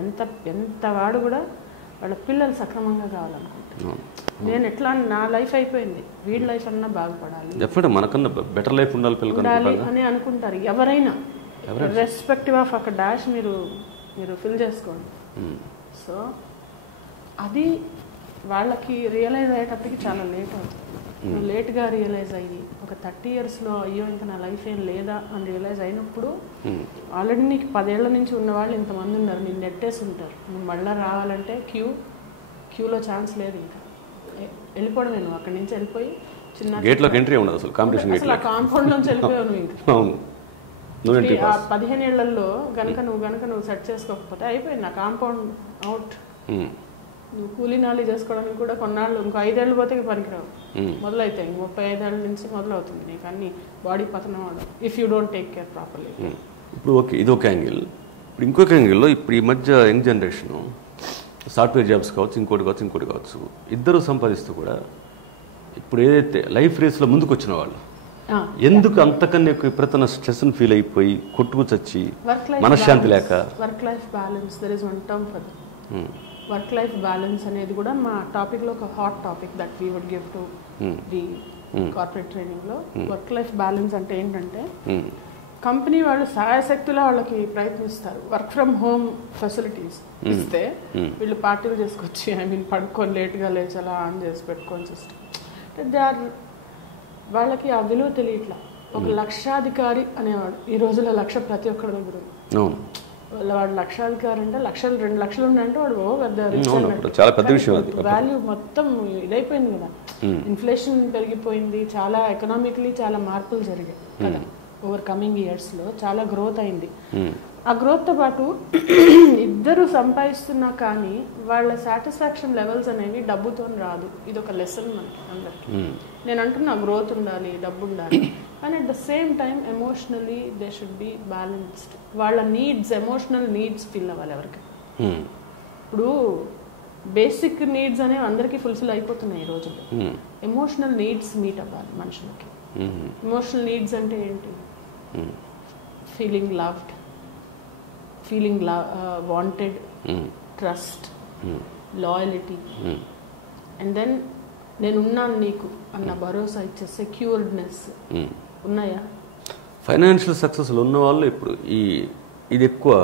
ఎంత వాడు కూడా వాళ్ళ పిల్లలు సక్రమంగా కావాలనుకుంటున్నాను. నేను ఎట్లా నా లైఫ్ అయిపోయింది, వీడి లైఫ్ అన్నా బాగుపడాలి, మనకన్నా బెటర్ లైఫ్ ఉండాలి అని అనుకుంటారు ఎవరైనా. రెస్పెక్టివ్ ఆఫ్ ఒక డాష్ మీరు ఫిల్ చేసుకోండి. సో అది వాళ్ళకి రియలైజ్ అయ్యేటప్పటికి చాలా లేట్ అవుతుంది. లేట్గా రియలైజ్ అయ్యి ఒక 30 yearsలో అయ్యో ఇంకా నా లైఫ్ ఏం లేదా అని రియలైజ్ అయినప్పుడు ఆల్రెడీ నీకు 10 ఏళ్ల నుంచి ఉన్నవాళ్ళు ఇంతమంది ఉన్నారు, నేను నెట్టేసి ఉంటారు. నువ్వు మళ్ళీ రావాలంటే క్యూలో ఛాన్స్ లేదు. ఇంకా వెళ్ళిపోవడమే, నువ్వు అక్కడి నుంచి వెళ్ళిపోయి చిన్న గేట్లోకి ఎంట్రీ ఉండదు అసలు, కాంపిటీషన్ అసలు ఆ కాంపౌండ్ నుంచి వెళ్ళిపోయావు నువ్వు. ఇంకా 15 ఏళ్లలో కనుక నువ్వు సెట్ చేసుకోకపోతే అయిపోయింది, నా కాంపౌండ్ అవుట్. నువ్వు కూలీ నాలి చేసుకోవడానికి కూడా కొన్నాళ్ళు, ఇంకో 5 ఏళ్ళు పోతే పనికిరావు. మొదలవుతాయి 35 ఏళ్ళ నుంచి మొదలవుతుంది నీకు అన్ని బాడీ పతనం అవడం, if you don't take care properly. ఇప్పుడు ఓకే, ఇది ఒక యాంగిల్. ఇప్పుడు ఇంకొక యాంగిల్లో ఇప్పుడు ఈ మధ్య యంగ్ జనరేషను సాఫ్ట్వేర్ జాబ్స్ కావచ్చు, ఇంకోటి కావచ్చు, ఇద్దరు సంపాదిస్తూ కూడా ఇప్పుడు ఏదైతే లైఫ్ రేస్లో ముందుకు వచ్చిన వాళ్ళు ఎందుకు అంతకన్నా ఎక్కువ విపరీతమైన స్ట్రెస్ని ఫీల్ అయిపోయి కొట్టుకు చచ్చి మనశ్శాంతి లేక, work life balance, there is one term for that. Work life balance అనేది కూడా మా టాపిక్లో ఒక hot topic that we would give to the corporate ట్రైనింగ్లో. వర్క్ లైఫ్ బ్యాలెన్స్ అంటే ఏంటంటే కంపెనీ వాళ్ళు సాయశక్తిలో వాళ్ళకి ప్రయత్నిస్తారు. వర్క్ ఫ్రమ్ హోమ్ ఫెసిలిటీస్ ఇస్తే వీళ్ళు పార్టీలు చేసుకొచ్చి పడుకొని లేట్గా లేచి అలా ఆన్ చేసి పెట్టుకొని సిస్టమ్. దే ఆర్ వాళ్ళకి ఆ విలువ తెలియట్లా. ఒక లక్షాధికారి అనేవాడు ఈ రోజుల్లో లక్ష ప్రతి ఒక్కరి దగ్గర ఉంది. వాడు లక్షాధికారి అంటే లక్షలు 2 లక్షలు ఉన్నాయంటే వాడు చాలా పెద్ద విషయం. వాల్యూ మొత్తం ఇదైపోయింది కదా. ఇన్ఫ్లేషన్ పెరిగిపోయింది, చాలా ఎకనామికలీ చాలా మార్పులు జరిగాయి కదా. ఓవర్ కమింగ్ ఇయర్స్లో చాలా గ్రోత్ అయింది. ఆ గ్రోత్తో పాటు ఇద్దరు సంపాదిస్తున్నా కానీ వాళ్ళ సాటిస్ఫాక్షన్ లెవెల్స్ అనేవి డబ్బుతో రాదు. ఇది ఒక లెసన్ మనకి అందరికి. నేను అంటున్నా గ్రోత్ ఉండాలి, డబ్బు ఉండాలి, కానీ at the same time emotionally they should be balanced. వాళ్ళ నీడ్స్, ఎమోషనల్ నీడ్స్ ఫిల్ అవ్వాలి ఎవరికి. ఇప్పుడు బేసిక్ నీడ్స్ అనేవి అందరికీ ఫుల్ఫిల్ అయిపోతున్నాయి ఈ రోజుల్లో. ఎమోషనల్ నీడ్స్ మీట్ అవ్వాలి మనుషులకి. ఎమోషనల్ నీడ్స్ అంటే ఏంటి? Feeling loved, feeling wanted, trust, loyalty, and then నేనున్నాను నీకు అన్న భరోసా ఇచ్చే సెక్యూర్డ్నెస్ ఉన్నాయా? ఫైనాన్షియల్ సక్సెస్ ఉన్న వాళ్ళు ఇప్పుడు ఇది ఎక్కువ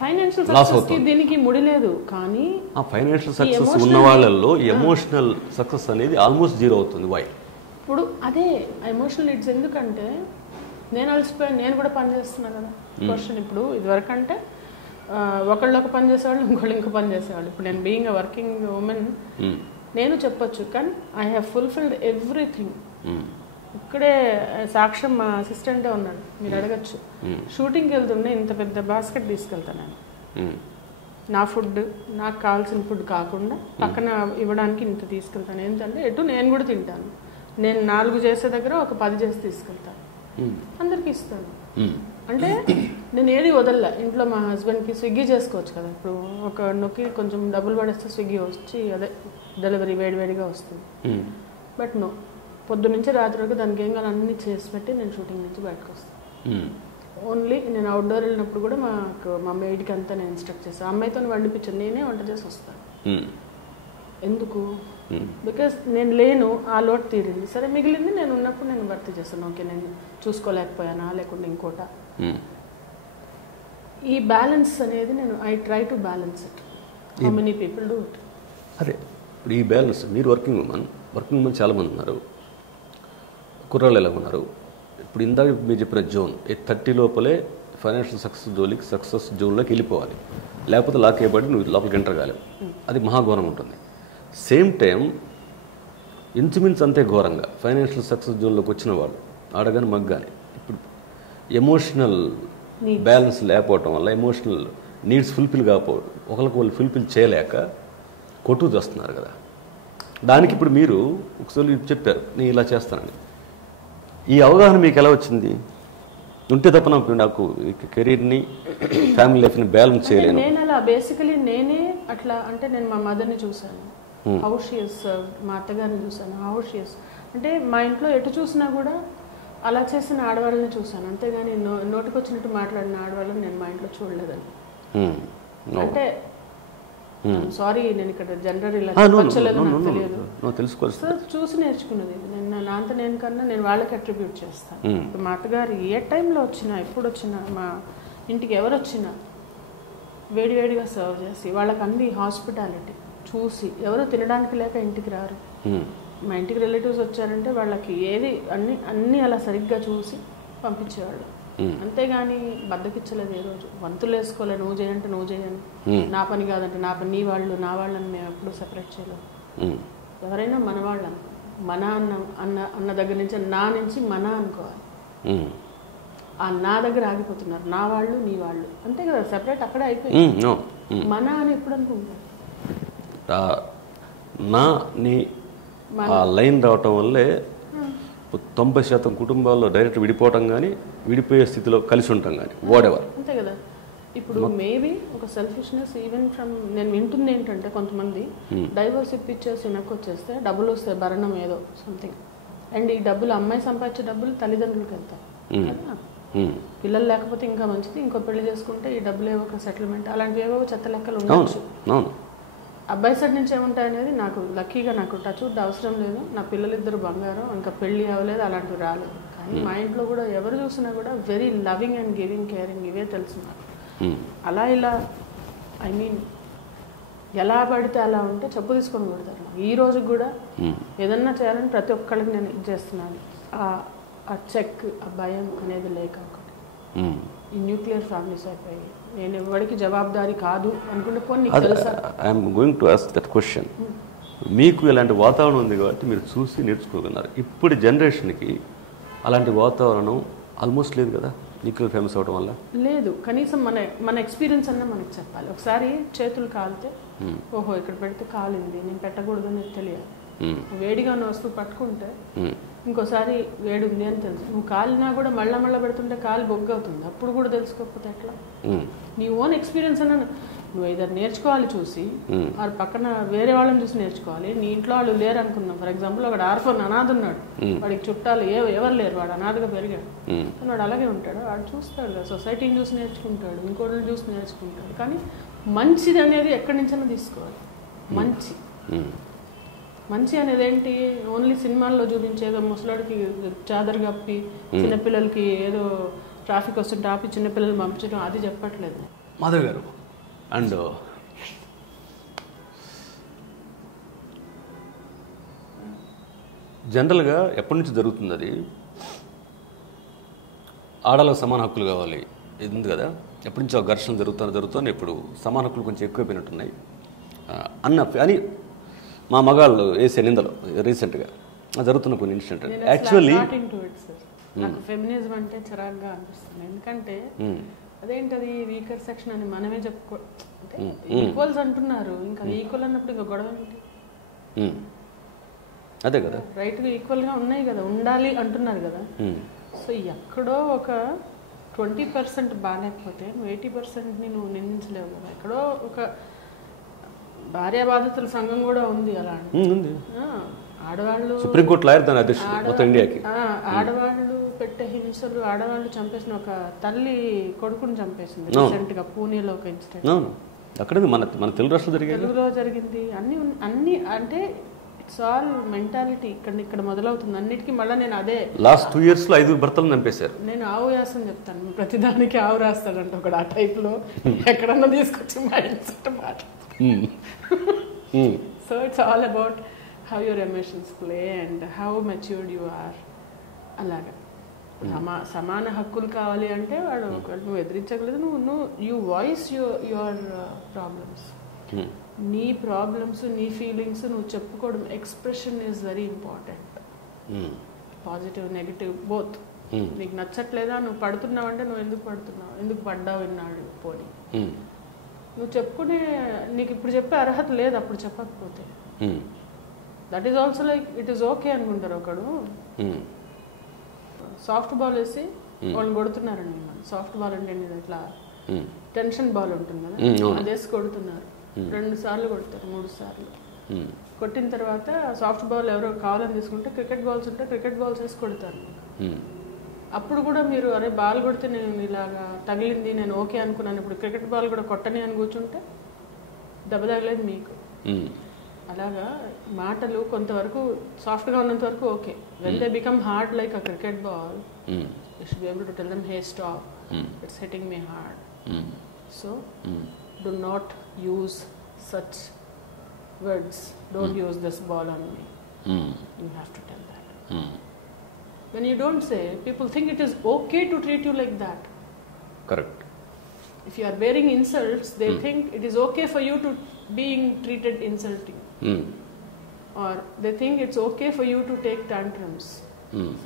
ఫైనాన్షియల్ సక్సెస్ దీనికి ముడి లేదు. కానీ ఆ ఫైనాన్షియల్ సక్సెస్ ఉన్న వాళ్ళల్లో ఎమోషనల్ సక్సెస్ అనేది ఆల్మోస్ట్ జీరో అవుతుంది. వై? ఇప్పుడు అదే ఎమోషనల్ నీడ్స్. ఎందుకంటే నేను అలసిపోయాను, నేను కూడా పని చేస్తున్నాను కదా. క్వశ్చన్ ఇప్పుడు ఇదివరకు అంటే ఒకళ్ళు ఒక పని చేసేవాళ్ళు, ఇంకోళ్ళు ఇంకో పని చేసేవాళ్ళు. ఇప్పుడు నేను బీయింగ్ అ వర్కింగ్ ఉమెన్ నేను చెప్పొచ్చు, కానీ ఐ హ్యావ్ ఫుల్ఫిల్డ్ ఎవ్రీథింగ్. ఇక్కడే సాక్ష్యం మా అసిస్టెంటే ఉన్నాడు, మీరు అడగచ్చు. షూటింగ్కి వెళ్తుండే ఇంత పెద్ద బాస్కెట్ తీసుకెళ్తాను నేను. నా ఫుడ్, నాకు కావాల్సిన ఫుడ్ కాకుండా పక్కన ఇవ్వడానికి ఇంత తీసుకెళ్తాను. ఏంటంటే ఎటు నేను కూడా తింటాను. నేను 4 చేసే దగ్గర ఒక 10 చేసి తీసుకెళ్తాను, అందరికి ఇస్తాను. అంటే నేను ఏది వదల్లా. ఇంట్లో మా హస్బెండ్కి స్విగ్గీ చేసుకోవచ్చు కదా. ఇప్పుడు ఒక నొక్కి కొంచెం డబ్బులు పడేస్తే స్విగ్గీ వచ్చి అదే డెలివరీ వేడివేడిగా వస్తుంది. బట్ నో, పొద్దున్నుంచి రాత్రి వరకు దానికి ఏం కావాలి అన్నీ చేసి పెట్టి నేను షూటింగ్ నుంచి బయటకు వస్తాను. ఓన్లీ నేను అవుట్డోర్ వెళ్ళినప్పుడు కూడా మా మేడ్కి అంతా నేను ఇన్స్ట్రక్ట్ చేస్తాను. అమ్మాయితో వండిపించాను, నేనే వంట చేసి వస్తాను. ఎందుకు? బికాస్ నేను లేను, ఆ లోటు తీరింది. సరే మిగిలింది నేను ఉన్నప్పుడు నేను భర్తీ చేస్తాను. ఓకే, నేను చూసుకోలేకపోయానా లేకుంటే ఇంకోట. ఈ బ్యాలెన్స్ అనేది నేను I try to balance it. How many people do it? అదే ఇప్పుడు ఈ బ్యాలెన్స్. మీరు వర్కింగ్ ఉమెన్ చాలామంది ఉన్నారు, కుర్రాళ్ళు ఎలా ఉన్నారు. ఇప్పుడు ఇందాక మీరు చెప్పిన జోన్ 30 లోపలే ఫైనాన్షియల్ సక్సెస్ జోన్లోకి వెళ్ళిపోవాలి, లేకపోతే లాక్ అయిపోయి నువ్వు లోపలికి ఎంటర్ కాలేవు. అది మహాఘోరం ఉంటుంది. సేమ్ టైం ఇంచుమించు అంతే ఘోరంగా ఫైనాన్షియల్ సక్సెస్ జోన్లోకి వచ్చిన వాళ్ళు ఆడగాని మగ్గాని ఇప్పుడు ఎమోషనల్ బ్యాలెన్స్ లేకపోవటం వల్ల ఎమోషనల్ నీడ్స్ ఫుల్ఫిల్ కాకపోవడం, ఒకరికి వాళ్ళు ఫుల్ఫిల్ చేయలేక కొట్టు చేస్తున్నారు కదా. దానికి ఇప్పుడు మీరు ఒకసారి చెప్పారు నేను ఇలా చేస్తానని. ఈ అవగాహన మీకు ఎలా వచ్చింది? ఉంటే తప్ప నాకు కెరీర్ని ఫ్యామిలీ లైఫ్ని బ్యాలెన్స్ చేయలేను. నేను అలా బేసికలీ నేనే అట్లా అంటే నేను మా మదర్ని చూశాను, హౌ షీ ఇస్ సర్వ్డ్. మా అత్తగారిని చూశాను, హౌ షీ ఇస్. అంటే మా ఇంట్లో ఎటు చూసినా కూడా అలా చేసిన ఆడవాళ్ళని చూశాను, అంతేగాని నోటికి వచ్చినట్టు మాట్లాడిన ఆడవాళ్ళని నేను మా ఇంట్లో చూడలేదండి. అంటే సారీ, నేను ఇక్కడ జనరల్ ఇలా చెప్పలేదు, నాకు తెలియదు. సో చూసి నేర్చుకున్నది. నేను కన్నా నేను వాళ్ళకి అట్రిబ్యూట్ చేస్తాను. మా అత్తగారు ఏ టైంలో వచ్చినా, ఎప్పుడు వచ్చినా, మా ఇంటికి ఎవరు వచ్చినా వేడివేడిగా సర్వ్ చేసి వాళ్ళకి అన్ని హాస్పిటాలిటీ చూసి, ఎవరు తినడానికి లేక ఇంటికి రారు. మా ఇంటికి రిలేటివ్స్ వచ్చారంటే వాళ్ళకి ఏది అన్నీ అలా సరిగ్గా చూసి పంపించేవాళ్ళు. అంతేగాని బద్దకిచ్చలేదు. ఏ రోజు వంతులు వేసుకోలే, నువ్వు చేయంటే నువ్వు చేయని, నా పని కాదంటే నా పని, నీ వాళ్ళు నా వాళ్ళని మేము ఎప్పుడు సెపరేట్ చేయలేము. ఎవరైనా మన వాళ్ళు అనుకో, మన అన్న దగ్గర నుంచి నా నుంచి మన అనుకోవాలి. ఆ నా దగ్గర ఆగిపోతున్నారు, నా వాళ్ళు నీ వాళ్ళు అంతే కదా, సెపరేట్ అక్కడే అయిపోయింది. మన అని ఎప్పుడు అనుకుంటారు? నా నీ ఆ లైన్ రావటం వల్లే 90% కుటుంబాల్లో డైరెక్ట్ విడిపోవటం కానీ, విడిపోయే స్థితిలో కలిసి ఉంటాం కానీ, వాడెవర్ అంతే కదా. ఇప్పుడు మేబీ ఒక సెల్ఫిష్నెస్ ఈవెన్ ఫ్రమ్ నేను వింటుంది ఏంటంటే, కొంతమంది డైవర్స్ ఇప్పించేసి వెనక్కి వచ్చేస్తే డబ్బులు వస్తాయి, భరణం ఏదో సంథింగ్, అండ్ ఈ డబ్బులు అమ్మాయి సంపాదించే డబ్బులు తల్లిదండ్రులకి వెళ్తాయి. పిల్లలు లేకపోతే ఇంకా మంచిది, ఇంకో పెళ్లి చేసుకుంటే ఈ డబ్బులు ఏవో ఒక సెటిల్మెంట్, అలాంటివి ఏవో చెత్త లెక్కలు ఉండొచ్చు. అబ్బాయి సైడ్ నుంచి ఏముంటాయనేది నాకు లక్కీగా నాకు టచ్ అవసరం లేదు. నా పిల్లలిద్దరు బంగారం, ఇంకా పెళ్ళి అవ్వలేదు, అలాంటివి రాలేదు. కానీ మా ఇంట్లో కూడా ఎవరు చూసినా కూడా very loving and giving, caring, ఇవే తెలుసు నాకు. అలా ఇలా ఐ మీన్ ఎలా పడితే అలా ఉంటే చెప్పు తీసుకొని కొడతారు. ఈ రోజు కూడా ఏదన్నా చేయాలని ప్రతి ఒక్కరికి నేను ఇది చేస్తున్నాను. ఆ చెక్, ఆ భయం అనేది లేక ఒకటి ఈ న్యూక్లియర్ ఫ్యామిలీస్ అయిపోయి నేను ఎవరికి జవాబుదారీ కాదు అనుకుంటే పోనీ తెలుసా. I'm going to ask that question. మీకు ఇలాంటి వాతావరణం ఉంది కాబట్టి మీరు చూసి నేర్చుకోగలరు. ఇప్పుడు జనరేషన్కి అలాంటి వాతావరణం ఆల్మోస్ట్ లేదు కదా న్యూక్లియర్ ఫ్యామిలీస్ అవడం వల్ల. లేదు, కనీసం మన ఎక్స్పీరియన్స్ అన్నా మనకు చెప్పాలి. ఒకసారి చేతులు కాలితే ఓహో ఇక్కడ పెడితే కాలింది, నేను పెట్టకూడదు అనేది తెలియాలి. వేడిగా ఉన్న వస్తువు పట్టుకుంటే ఇంకోసారి వేడి ఉంది అని తెలుసు. నువ్వు కాలినా కూడా మళ్ళా పెడుతుంటే కాలు బొగ్గు అవుతుంది, అప్పుడు కూడా తెలుసుకోకపోతే ఎట్లా? నీ ఓన్ ఎక్స్పీరియన్స్ అన్నా నువ్వు ఏదైనా నేర్చుకోవాలి చూసి, వారి పక్కన వేరే వాళ్ళని చూసి నేర్చుకోవాలి. నీ ఇంట్లో వాళ్ళు లేరు అనుకుందాం, ఫర్ ఎగ్జాంపుల్ వాడు ఆర్ఫన్ అనాథ ఉన్నాడు, వాడికి చుట్టాలు ఎవరు లేరు, వాడు అనాథగా పెరిగాడు, వాడు అలాగే ఉంటాడు. వాడు చూస్తాడు కదా, సొసైటీని చూసి నేర్చుకుంటాడు, ఇంకోటిని చూసి నేర్చుకుంటాడు. కానీ మంచిది అనేది ఎక్కడి నుంచైనా తీసుకోవాలి. మంచి అనేది ఏంటి? ఓన్లీ సినిమాల్లో చూపించేదో ముసలాడికి చాదర్ కప్పి చిన్నపిల్లలకి ఏదో ట్రాఫిక్ వస్తుంటే ఆపి చిన్నపిల్లలు పంపించడం అది చెప్పట్లేదు. మాధవ్ గారు, అండ్ జనరల్గా ఎప్పటి నుంచి జరుగుతుంది అది? ఆడలకు సమాన హక్కులు కావాలి ఇది ఉంది కదా, ఎప్పటి నుంచో ఘర్షణ జరుగుతుంది. ఇప్పుడు సమాన హక్కులు కొంచెం ఎక్కువైపోయినట్టున్నాయి అని మా మగాళ్ళు వేసే నిందలు రీసెంట్గా జరుగుతున్న కొన్ని ఇన్సిడెంట్. యాక్చువల్లీ నాకు ఫెమినిజం అంటే చిరాగ్గా అనిపిస్తుంది. ఎందుకంటే అదేంటది వీకర్ సెక్షన్ అని మనమే చెప్పుకో, అంటే ఈక్వల్స్ అంటున్నారు, ఇంకా ఈక్వల్ అన్నప్పుడు ఇంకా గొడవ ఏంటి? అదే కదా, రైట్గా ఈక్వల్గా ఉన్నాయి కదా, ఉండాలి అంటున్నారు కదా. సో ఎక్కడో ఒక 20% బాగాలేకపోతే నువ్వు 80%ని నువ్వు నిందించలేవు కదా. ఎక్కడో ఒక భార్య బాధితుల సంఘం కూడా ఉంది అలా. ఆడవాళ్ళు సుప్రీంకోర్టు లాయర్ దాని అధ్యక్షుడు మొత్తం ఇండియాకి. ఆడవాళ్ళు పెట్టే హింసలు, ఆడవాళ్ళు చంపేసిన ఒక తల్లి కొడుకుని చంపేసింది రీసెంట్ గా పూణేలో ఒక ఇన్సిడెంట్. అక్కడ మన తెలుగు రాష్ట్రంలో తెలుగులో జరిగింది. అన్ని అంటే ఇట్స్ ఆల్ మెంటాలిటీ ఇక్కడ మొదలవుతుంది అన్నిటికీ. మళ్ళీ నేను అదే లాస్ట్ 2 years లో 5 భర్తలు చంపేశారు. నేను ఆవు యాసం చెప్తాను, ప్రతిదానికి ఆవు రాస్తాడంట ఒకడు. ఆ టైప్ లో ఎక్కడన్నా తీసుకొచ్చి మాట్లాడుతాడు. So it's all about how your emotions play and how matured you are. అలాగా సమాన హక్కులు కావాలి అంటే వాడు నువ్వు ఎదిరించగలదు. నువ్వు యూ వాయిస్ యువర్ ప్రాబ్లమ్స్, నీ ప్రాబ్లమ్స్, నీ ఫీలింగ్స్ నువ్వు చెప్పుకోవడం. Expression is very important. Positive negative both. నీకు నచ్చట్లేదా, నువ్వు పడుతున్నావు అంటే నువ్వు ఎందుకు పడుతున్నావు, ఎందుకు పడ్డావు విన్నాడు పోనీ. నువ్వు చెప్పుకునే నీకు ఇప్పుడు చెప్పే అర్హత లేదు అప్పుడు చెప్పకపోతే. That is also like it is okay అనుకుంటారు. ఒకడు సాఫ్ట్ బాల్ వేసి వాళ్ళని కొడుతున్నారండి. సాఫ్ట్ బాల్ అంటే ఇట్లా టెన్షన్ బాల్ ఉంటుంది కదా, అది వేసి కొడుతున్నారు. 2 సార్లు కొడతారు, 3 సార్లు కొట్టిన తర్వాత సాఫ్ట్ బాల్ ఎవరో కావాలని తీసుకుంటే క్రికెట్ బాల్స్ ఉంటే క్రికెట్ బాల్స్ వేసి కొడతారు. అప్పుడు కూడా మీరు అరే బాల్ కొడితే నేను ఇలాగా తగిలింది నేను ఓకే అనుకున్నాను, ఇప్పుడు క్రికెట్ బాల్ కూడా కొట్టని అని కూర్చుంటే దెబ్బ తగలేదు మీకు. అలాగా మాటలు కొంతవరకు సాఫ్ట్గా ఉన్నంత వరకు okay. When they become hard like a cricket ball, you should be able to tell them hey stop, it's hitting me hard. So do not use such words. Don't use this ball on me. You have to tell that. When you don't say, people think it is okay to treat you like that. Correct. If you are bearing insults, they think it is okay for you to being treated insulting. Or they think it's okay for you to take tantrums,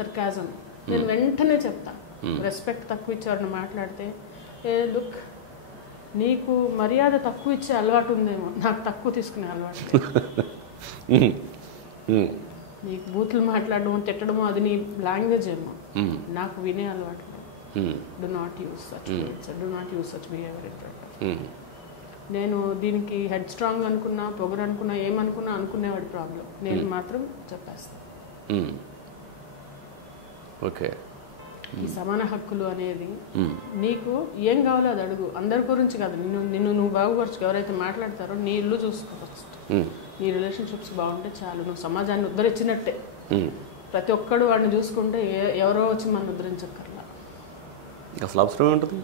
sarcasm. నేను వెంటనే చెప్తా, respect తక్కువ ఇచ్చారని మాట్లాడితే, ఏ look నీకు మర్యాద తక్కువ ఇచ్చే అలవాటు ఉందేమో, నాకు తక్కువ తీసుకునే అలవాటు. నీకు బూతులు మాట్లాడడము తిట్టడము అది నీ లాంగ్వేజ్ ఏమో, నాకు వినే అలవాటు. Do not use such words, do not use such behaviour in front. నేను దీనికి హెడ్ స్ట్రాంగ్ అనుకున్నా, పొగరు అనుకున్నా, ఏమనుకున్నా అనుకునేవాడి ప్రాబ్లం. నేను మాత్రం చెప్పేస్తాను. ఓకే, ఈ సమాన హక్కులు అనేది నీకు ఏం కావాలో అది అడుగు. అందరి గురించి కాదు, నిన్ను నువ్వు బాగుపరచు. ఎవరైతే మాట్లాడతారో నీ ఇల్లు చూసుకోవచ్చు, నీ రిలేషన్షిప్స్ బాగుంటే చాలు, నువ్వు సమాజాన్ని ఉద్ధరించినట్టే. ప్రతి ఒక్కడు వాడిని చూసుకుంటే ఎవరో వచ్చి మనం ఉద్ధరించక్కర్లా. అసలు అవసరం ఉంటుంది,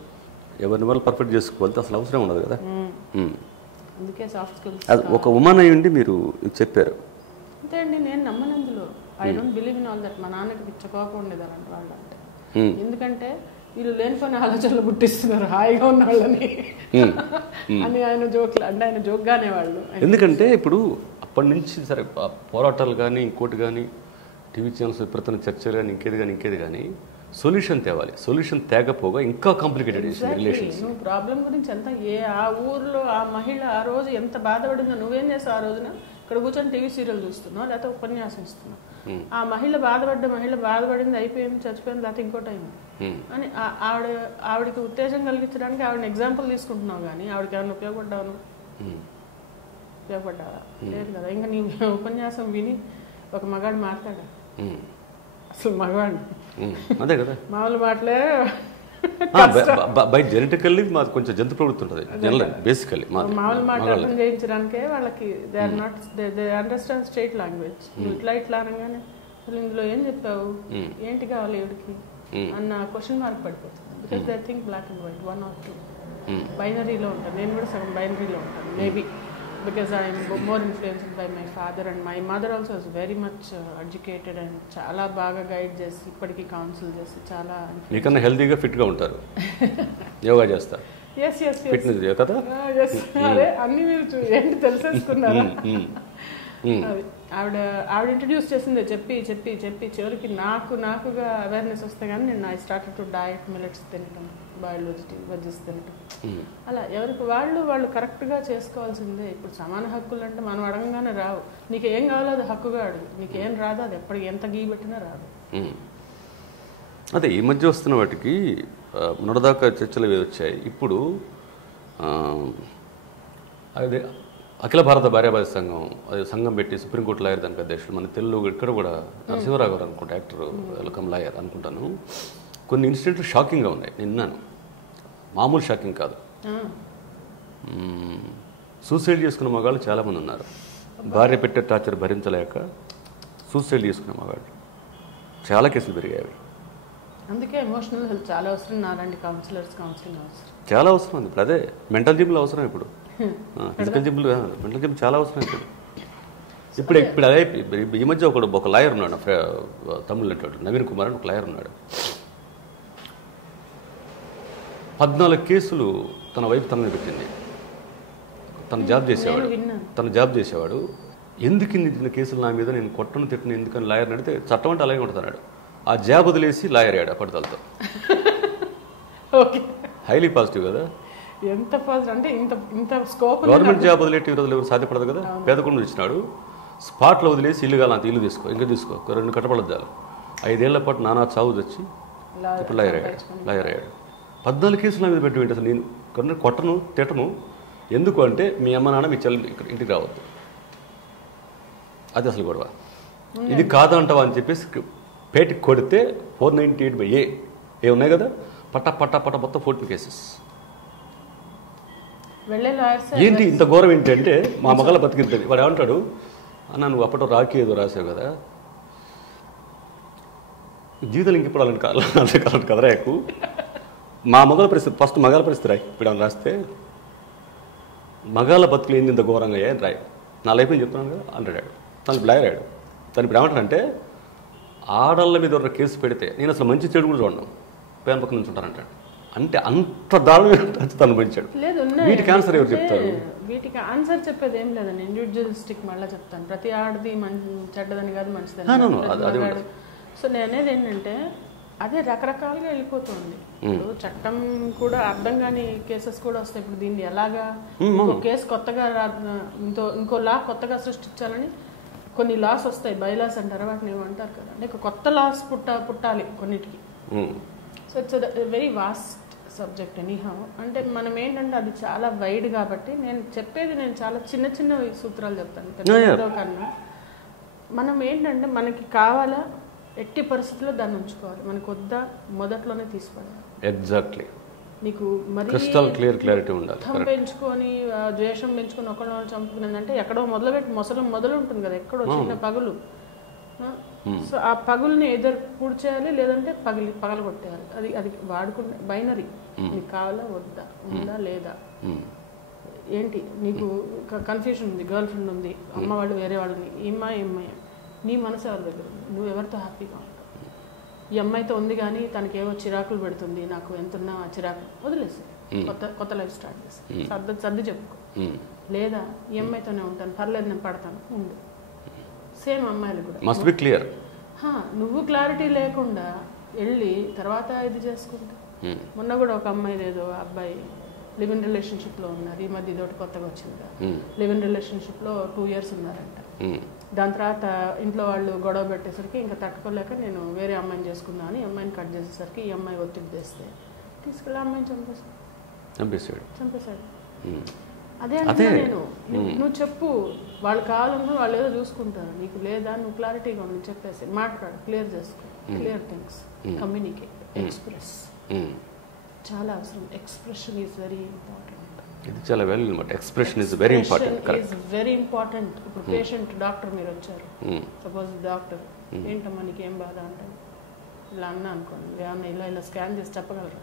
ఎవరిని వాళ్ళు పర్ఫెక్ట్ చేసుకోవాలి, అసలు అవసరం ఉండదు కదా. అందుకే సాఫ్ట్ స్కిల్స్. అది ఒక ఉమెన్ అయి ఉండి మీరు చెప్పారు. అంతే అండి, నేను నమ్మను అందులో. I don't believe in all that. మా నాన్నకి పిచ్చకోపం ఉండేది అలాంటి వాళ్ళు అంటే. ఎందుకంటే వీళ్ళు లేనిపోయిన ఆలోచనలు పుట్టిస్తున్నారు హాయిగా ఉన్న వాళ్ళని అని ఆయన జోక్లు అంటే ఆయన జోక్గా అనేవాళ్ళు. ఎందుకంటే ఇప్పుడు అప్పటి నుంచి సరే పోరాటాలు కానీ ఇంకోటి కానీ టీవీ ఛానల్స్ విపరీతమైన చర్చలు కానీ ఇంకేది కానీ సొల్యూషన్ తేవాలి. సొల్యూషన్ తేకపోగా ఇంకా కాంప్లికేటెడ్ చేసింది రిలేషన్స్. నువ్వు ప్రాబ్లం గురించి ఎంత ఆ ఊర్లో ఆ మహిళ ఆ రోజు ఎంత బాధపడిందో నువ్వేం చేస్తావు? ఆ రోజున ఇక్కడ కూర్చొని టీవీ సీరియల్ చూస్తున్నావు లేకపోతే ఉపన్యాసం ఇస్తున్నావు. ఆ మహిళ బాధపడింది, అయిపోయింది, చచ్చిపోయింది, లేకపోతే ఇంకోటి అయింది అని ఆవిడకి ఉత్తేజం కలిగించడానికి ఆవిడని ఎగ్జాంపుల్ తీసుకుంటున్నావు. కానీ ఆవిడకి ఏమైనా ఉపయోగపడ్డావా? లేదు కదా. ఇంకా నీ ఉపన్యాసం విని ఒక మగాడు మాట్లాడా? అసలు మగాడు అదే కదా. మామూలు మాటలే. బై జెనెటికల్లీ మాది కొంచెం జంతు ప్రవృత్తి ఉంటుంది బేసికల్లీ. మామూలు మాట అర్థం చేయించడానికే వాళ్ళకి they are not they understand straight language. ఇట్లా అనగానే అసలు ఇందులో ఏం చెప్పావు, ఏంటి కావాలి ఎవరికి అన్న క్వశ్చన్ మార్క్ పడిపోతుంది. Because they think black and white, 1 or 2 బైనరీలో ఉంటాను. నేను కూడా సగం బైనరీలో ఉంటాను maybe, because I am more influenced by my father, and my mother also is very much educated and చాలా బాగా గైడ్ చేసి ఇప్పటికీ కౌన్సిల్ చేసి చాలా మీకన్నా హెల్తీగా ఫిట్గా ఉంటారు, యోగా చేస్తారు. ఫిట్నెస్ కదా. అదే అన్ని మీరు ఏంటి తెలిసేసుకున్నారా? అది ఆవిడ ఇంట్రడ్యూస్ చేసిందే చెప్పి చెప్పి చెప్పి చివరికి నాకుగా అవేర్నెస్ వస్తే కానీ నేను I started to diet millets తినటం, బాయిల్డ్ వెజిస్ తినటం. అలా ఎవరికి వాళ్ళు కరెక్ట్గా చేసుకోవాల్సిందే. ఇప్పుడు సమాన హక్కులు అంటే మనం అడగంగానే రావు. నీకు ఏం కావాలో అది హక్కుగా అడుగు, నీకేం రాదో అది ఎప్పటికి ఎంత గీ పెట్టినా రాదు. అదే ఈ మధ్య వస్తున్న వాటికి మొన్నటిదాకా చర్చలు వచ్చాయి. ఇప్పుడు అదే అఖిల భారత భార్యాభార్య సంఘం అదే సంఘం పెట్టి సుప్రీంకోర్టు లాయర్ దానికి అధ్యక్షుడు మన తెలుగు ఇక్కడ కూడా నరసింహరావు గారు అనుకుంటా, యాక్టర్ వెల్కమ్ లాయర్ అనుకుంటాను. కొన్ని ఇన్సిడెంట్లు షాకింగ్గా ఉన్నాయి. నిన్నాను మామూలు షాకింగ్ కాదు. సూసైడ్ చేసుకున్న మగాళ్ళు చాలామంది ఉన్నారు. భార్య పెట్టే టార్చర్ భరించలేక సూసైడ్ చేసుకున్న మగాళ్ళు చాలా కేసులు పెరిగాయి. అందుకే ఎమోషనల్ హెల్త్ చాలా అవసరం. నాలాంటి కౌన్సిలింగ్ అవసరం, చాలా అవసరం ఉంది. ఇప్పుడు అదే మెంటల్ జిమ్లు అవసరం. ఇప్పుడు ఫిజికల్ జిమ్లు మెంటల్ జిమ్ చాలా అవసరం. ఇప్పుడు అదే ఈ మధ్య ఒక లాయర్ ఉన్నాడు, తమిళ నవీన్ కుమార్ అని ఒక లాయర్ ఉన్నాడు. 14 కేసులు తన వైపు తనని పెట్టింది. తను జాబ్ చేసేవాడు. ఎందుకు ఇన్ని కేసులు నా మీద, నేను కొట్టను తిట్టను ఎందుకని లాయర్ని అడిగితే చట్టం అంటే అలాగే ఉంటున్నాడు. ఆ జాబ్ వదిలేసి లాయర్ అయ్యాడు పట్టుదలతో. హైలీ పాజిటివ్ కదా. ఎంత పాజిటివ్ అంటే ఇంత స్కోప్. గవర్నమెంట్ జాబ్ వదిలేటి ఈరోజు ఎవరు సాధ్యపడదు కదా. పేదకుండా ఇచ్చినాడు. స్పాట్లో వదిలేసి ఇల్లు కావాలి, అంత ఇల్లు తీసుకో, ఇంకా తీసుకో, 2 కట్టపడద్దాలు. 5 ఏళ్ల పాటు నానా చావు తెచ్చి ఇప్పుడు లాయర్ అయ్యాడు. 14 కేసులు నా మీద పెట్టి అసలు నేను కొట్టను తిట్టను. ఎందుకు అంటే మీ అమ్మ నాన్న మీ చెల్లి ఇక్కడ ఇంటికి రావద్దు, అది అసలు గొడవ. ఇది కాదంటావా అని చెప్పేసి పేటికి కొడితే 498 ఏ ఉన్నాయి కదా, పట్ట మొత్తం 14 కేసెస్. ఏంటి ఇంత ఘోరం ఏంటి అంటే మా మగల బతికింది. వాడు ఏమంటాడు, అన్న నువ్వు అప్పట్లో రాకి ఏదో రాసావు కదా, జీవితం ఇంక ఇప్పుడు అలాంటి కదరా ఎక్కువ. మా మగల పరిస్థితి ఫస్ట్ మగాల పరిస్థితి రాయి. ఇప్పుడు అని రాస్తే మగాళ్ళ బతుకులు ఏంది ఇంత ఘోరంగా అని రాయి. నా లైఫ్ అని చెప్తున్నాను కదా అంటాడు. తను బ్లాయర్ అయ్యాడు. తను ఇప్పుడు ఏమంటాడంటే ఆడళ్ళ మీద ఉన్న కేసు పెడితే నేను అసలు మంచి చెడు కూడా చూడను, పేద పక్కన నుంచి ఉంటానంటాడు. అంటే అంత దారుణమైన తను పెంచాడు. వీటికి ఆన్సర్ ఎవరు చెప్తారు? వీటికి ఆన్సర్ చెప్పేది ఏం లేదండి. ఇండివిజువలిస్టిక్ మళ్ళీ చెప్తాను. ప్రతి ఆడది చెడ్డదని కాదు, మంచిదని. సో నేను అనేది ఏంటంటే అదే రకరకాలుగా వెళ్ళిపోతుంది. ఇప్పుడు చట్టం కూడా అర్థం కాని కేసెస్ కూడా వస్తాయి. ఇప్పుడు దీన్ని ఎలాగా ఇంకో కేసు కొత్తగా ఇంకో లా కొత్తగా సృష్టించాలని కొన్ని లాస్ వస్తాయి, బైలాస్ అంటారు వాటిని ఏమంటారు కదా. అంటే కొత్త లాస్ పుట్టాలి కొన్నిటికి. So it's very vast subject anyhow. అంటే మనం ఏంటంటే అది చాలా వైడ్ కాబట్టి నేను చాలా చిన్న సూత్రాలు చెప్తాను పెద్ద కన్నా. మనం ఏంటంటే మనకి కావాలా ఎట్టి పరిస్థితుల్లో దాన్ని ఉంచుకోవాలి, మనకు వద్దా మొదట్లోనే తీసుకోవాలి. ఎగ్జాక్ట్లీ. నీకు మరి క్లారిటీ ఉండాలి. పెంచుకొని ద్వేషం పెంచుకొని ఒకళ్ళు చంపుకునేదంటే ఎక్కడో మొదలు ఉంటుంది కదా, ఎక్కడో చిన్న పగులు. సో ఆ పగుల్ని పూడ్చేయాలి, లేదంటే పగలగొట్టేయాలి. అది వాడుకుంటే బైనరీ. నీకు కావాలా వద్దా, ఉందా లేదా, ఏంటి నీకు కన్ఫ్యూషన్ ఉంది, గర్ల్ ఫ్రెండ్ ఉంది, అమ్మ వాళ్ళు వేరే వాళ్ళని, ఈ అమ్మాయి నీ మనసు ఎవరి దగ్గర ఉంది, నువ్వు ఎవరితో హ్యాపీగా ఉంటావు. ఈ అమ్మాయితో ఉంది కానీ తనకేవో చిరాకులు పెడుతుంది, నాకు ఎంతున్నా చిరాకు, వదిలేసి కొత్త లైఫ్ స్టార్ట్ చేసి సర్ది చెప్పుకో. లేదా ఈ అమ్మాయితోనే ఉంటాను, పర్లేదు నేను పడతాను, ఉండు. సేమ్ అమ్మాయిలు కూడా మస్ట్ బి క్లియర్. నువ్వు క్లారిటీ లేకుండా వెళ్ళి తర్వాత ఇది చేసుకుంటా. మొన్న కూడా ఒక అమ్మాయి ఏదో అబ్బాయి లివ్ ఇన్ రిలేషన్షిప్లో ఉన్నారు, ఈ మధ్య ఇదొకటి కొత్తగా వచ్చింది. లివ్ ఇన్ రిలేషన్షిప్లో 2 years ఉన్నారంట. దాని తర్వాత ఇంట్లో వాళ్ళు గొడవ పెట్టేసరికి ఇంకా తట్టుకోలేక నేను వేరే అమ్మాయిని చేసుకుందా అని అమ్మాయిని కట్ చేసేసరికి ఈ అమ్మాయి ఒత్తిడి చేస్తే తీసుకెళ్ళి అమ్మాయిని చంపేశాడు. అదే అంటే నేను నువ్వు చెప్పు, వాళ్ళు కావాలన్నా వాళ్ళు ఏదో చూసుకుంటారు, నీకు లేదా నువ్వు క్లారిటీగా ఉంది చెప్పేసి మాట్లాడు, క్లియర్ చేసుకో, క్లియర్ థింగ్స్, కమ్యూనికేట్, ఎక్స్ప్రెస్ చాలా అవసరం. Expression is very important. ఇది చాలా వెల్ అనమాట. Expression is very important. Is very important. ఇప్పుడు పేషెంట్ డాక్టర్ మీరు వచ్చారు, సపోజ్ డాక్టర్ ఏంటమ్మా నీకు ఏం బాధ అంటే ఇలా అన్నా అనుకోండి, ఏమన్నా ఇలా స్కాన్ చేసి చెప్పగలరా?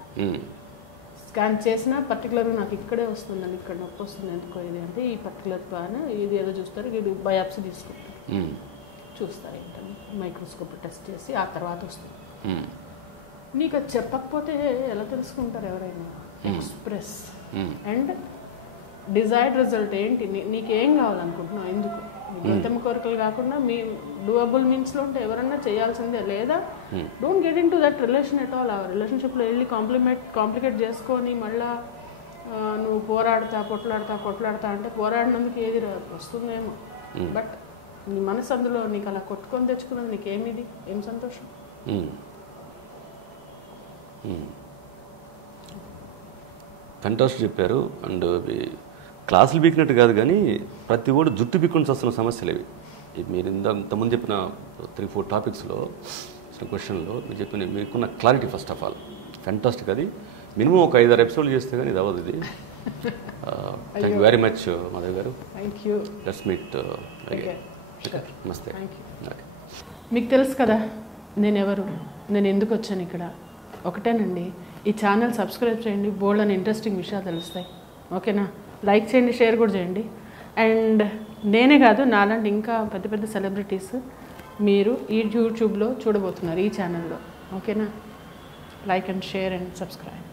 స్కాన్ చేసినా పర్టికులర్గా నాకు ఇక్కడే వస్తుందని, ఇక్కడ నొప్పి వస్తుంది ఎందుకో ఇది అంటే ఈ పర్టికులర్ బాగా ఇది ఏదో చూస్తారు, ఇది బయాప్సీ తీసుకుంటారు, చూస్తారు ఏంటని మైక్రోస్కోప్ టెస్ట్ చేసి ఆ తర్వాత వస్తుంది. నీకు అది చెప్పకపోతే ఎలా తెలుసుకుంటారు ఎవరైనా? ఎక్స్ప్రెస్ అండ్ డిజైర్డ్ రిజల్ట్ ఏంటి, నీకేం కావాలనుకుంటున్నావు, ఎందుకు గౌతమ కోరికలు కాకుండా మీ డూయబుల్ మీన్స్లో ఉంటే ఎవరన్నా చేయాల్సిందే. లేదా don't get in to that relation at all. ఆ రిలేషన్షిప్లో వెళ్ళి కాంప్లికేట్ చేసుకొని మళ్ళా నువ్వు కొట్లాడతా అంటే పోరాడినందుకు ఏది వస్తుందేమో, బట్ నీ మనసు అందులో నీకు అలా కొట్టుకొని తెచ్చుకున్నది నీకేమిది, ఏం సంతోషం? ఫెంటాస్టిక్ చెప్పారు. అండ్ క్లాసులు బీకినట్టు కాదు కానీ ప్రతి ఓడు జుట్టు బీక్కొని వస్తున్న సమస్యలు ఇవి. మీరు ఇంతకుముందు చెప్పిన 3-4 టాపిక్స్లో క్వశ్చన్లో మీరు చెప్పిన మీకున్న clarity first of all fantastic. అది మినిమం ఒక 5-6 ఎపిసోడ్లు చేస్తే కానీ ఇది అవ్వదు. ఇది thank you very much Madhav గారు. లెట్స్ మీట్ నమస్తే. మీకు తెలుసు కదా నేను ఎవరు, నేను ఎందుకు వచ్చాను ఇక్కడ. ఒకటేనండి, ఈ ఛానల్ సబ్స్క్రైబ్ చేయండి, బోల్డ్ అని ఇంట్రెస్టింగ్ విషయాలు తెలుస్తాయి. ఓకేనా? లైక్ చేయండి, షేర్ కూడా చేయండి. అండ్ నేనే కాదు, నాలాంటి ఇంకా పెద్ద పెద్ద సెలబ్రిటీస్ మీరు ఈ యూట్యూబ్లో చూడబోతున్నారు, ఈ ఛానల్లో. ఓకేనా? Like and share and subscribe.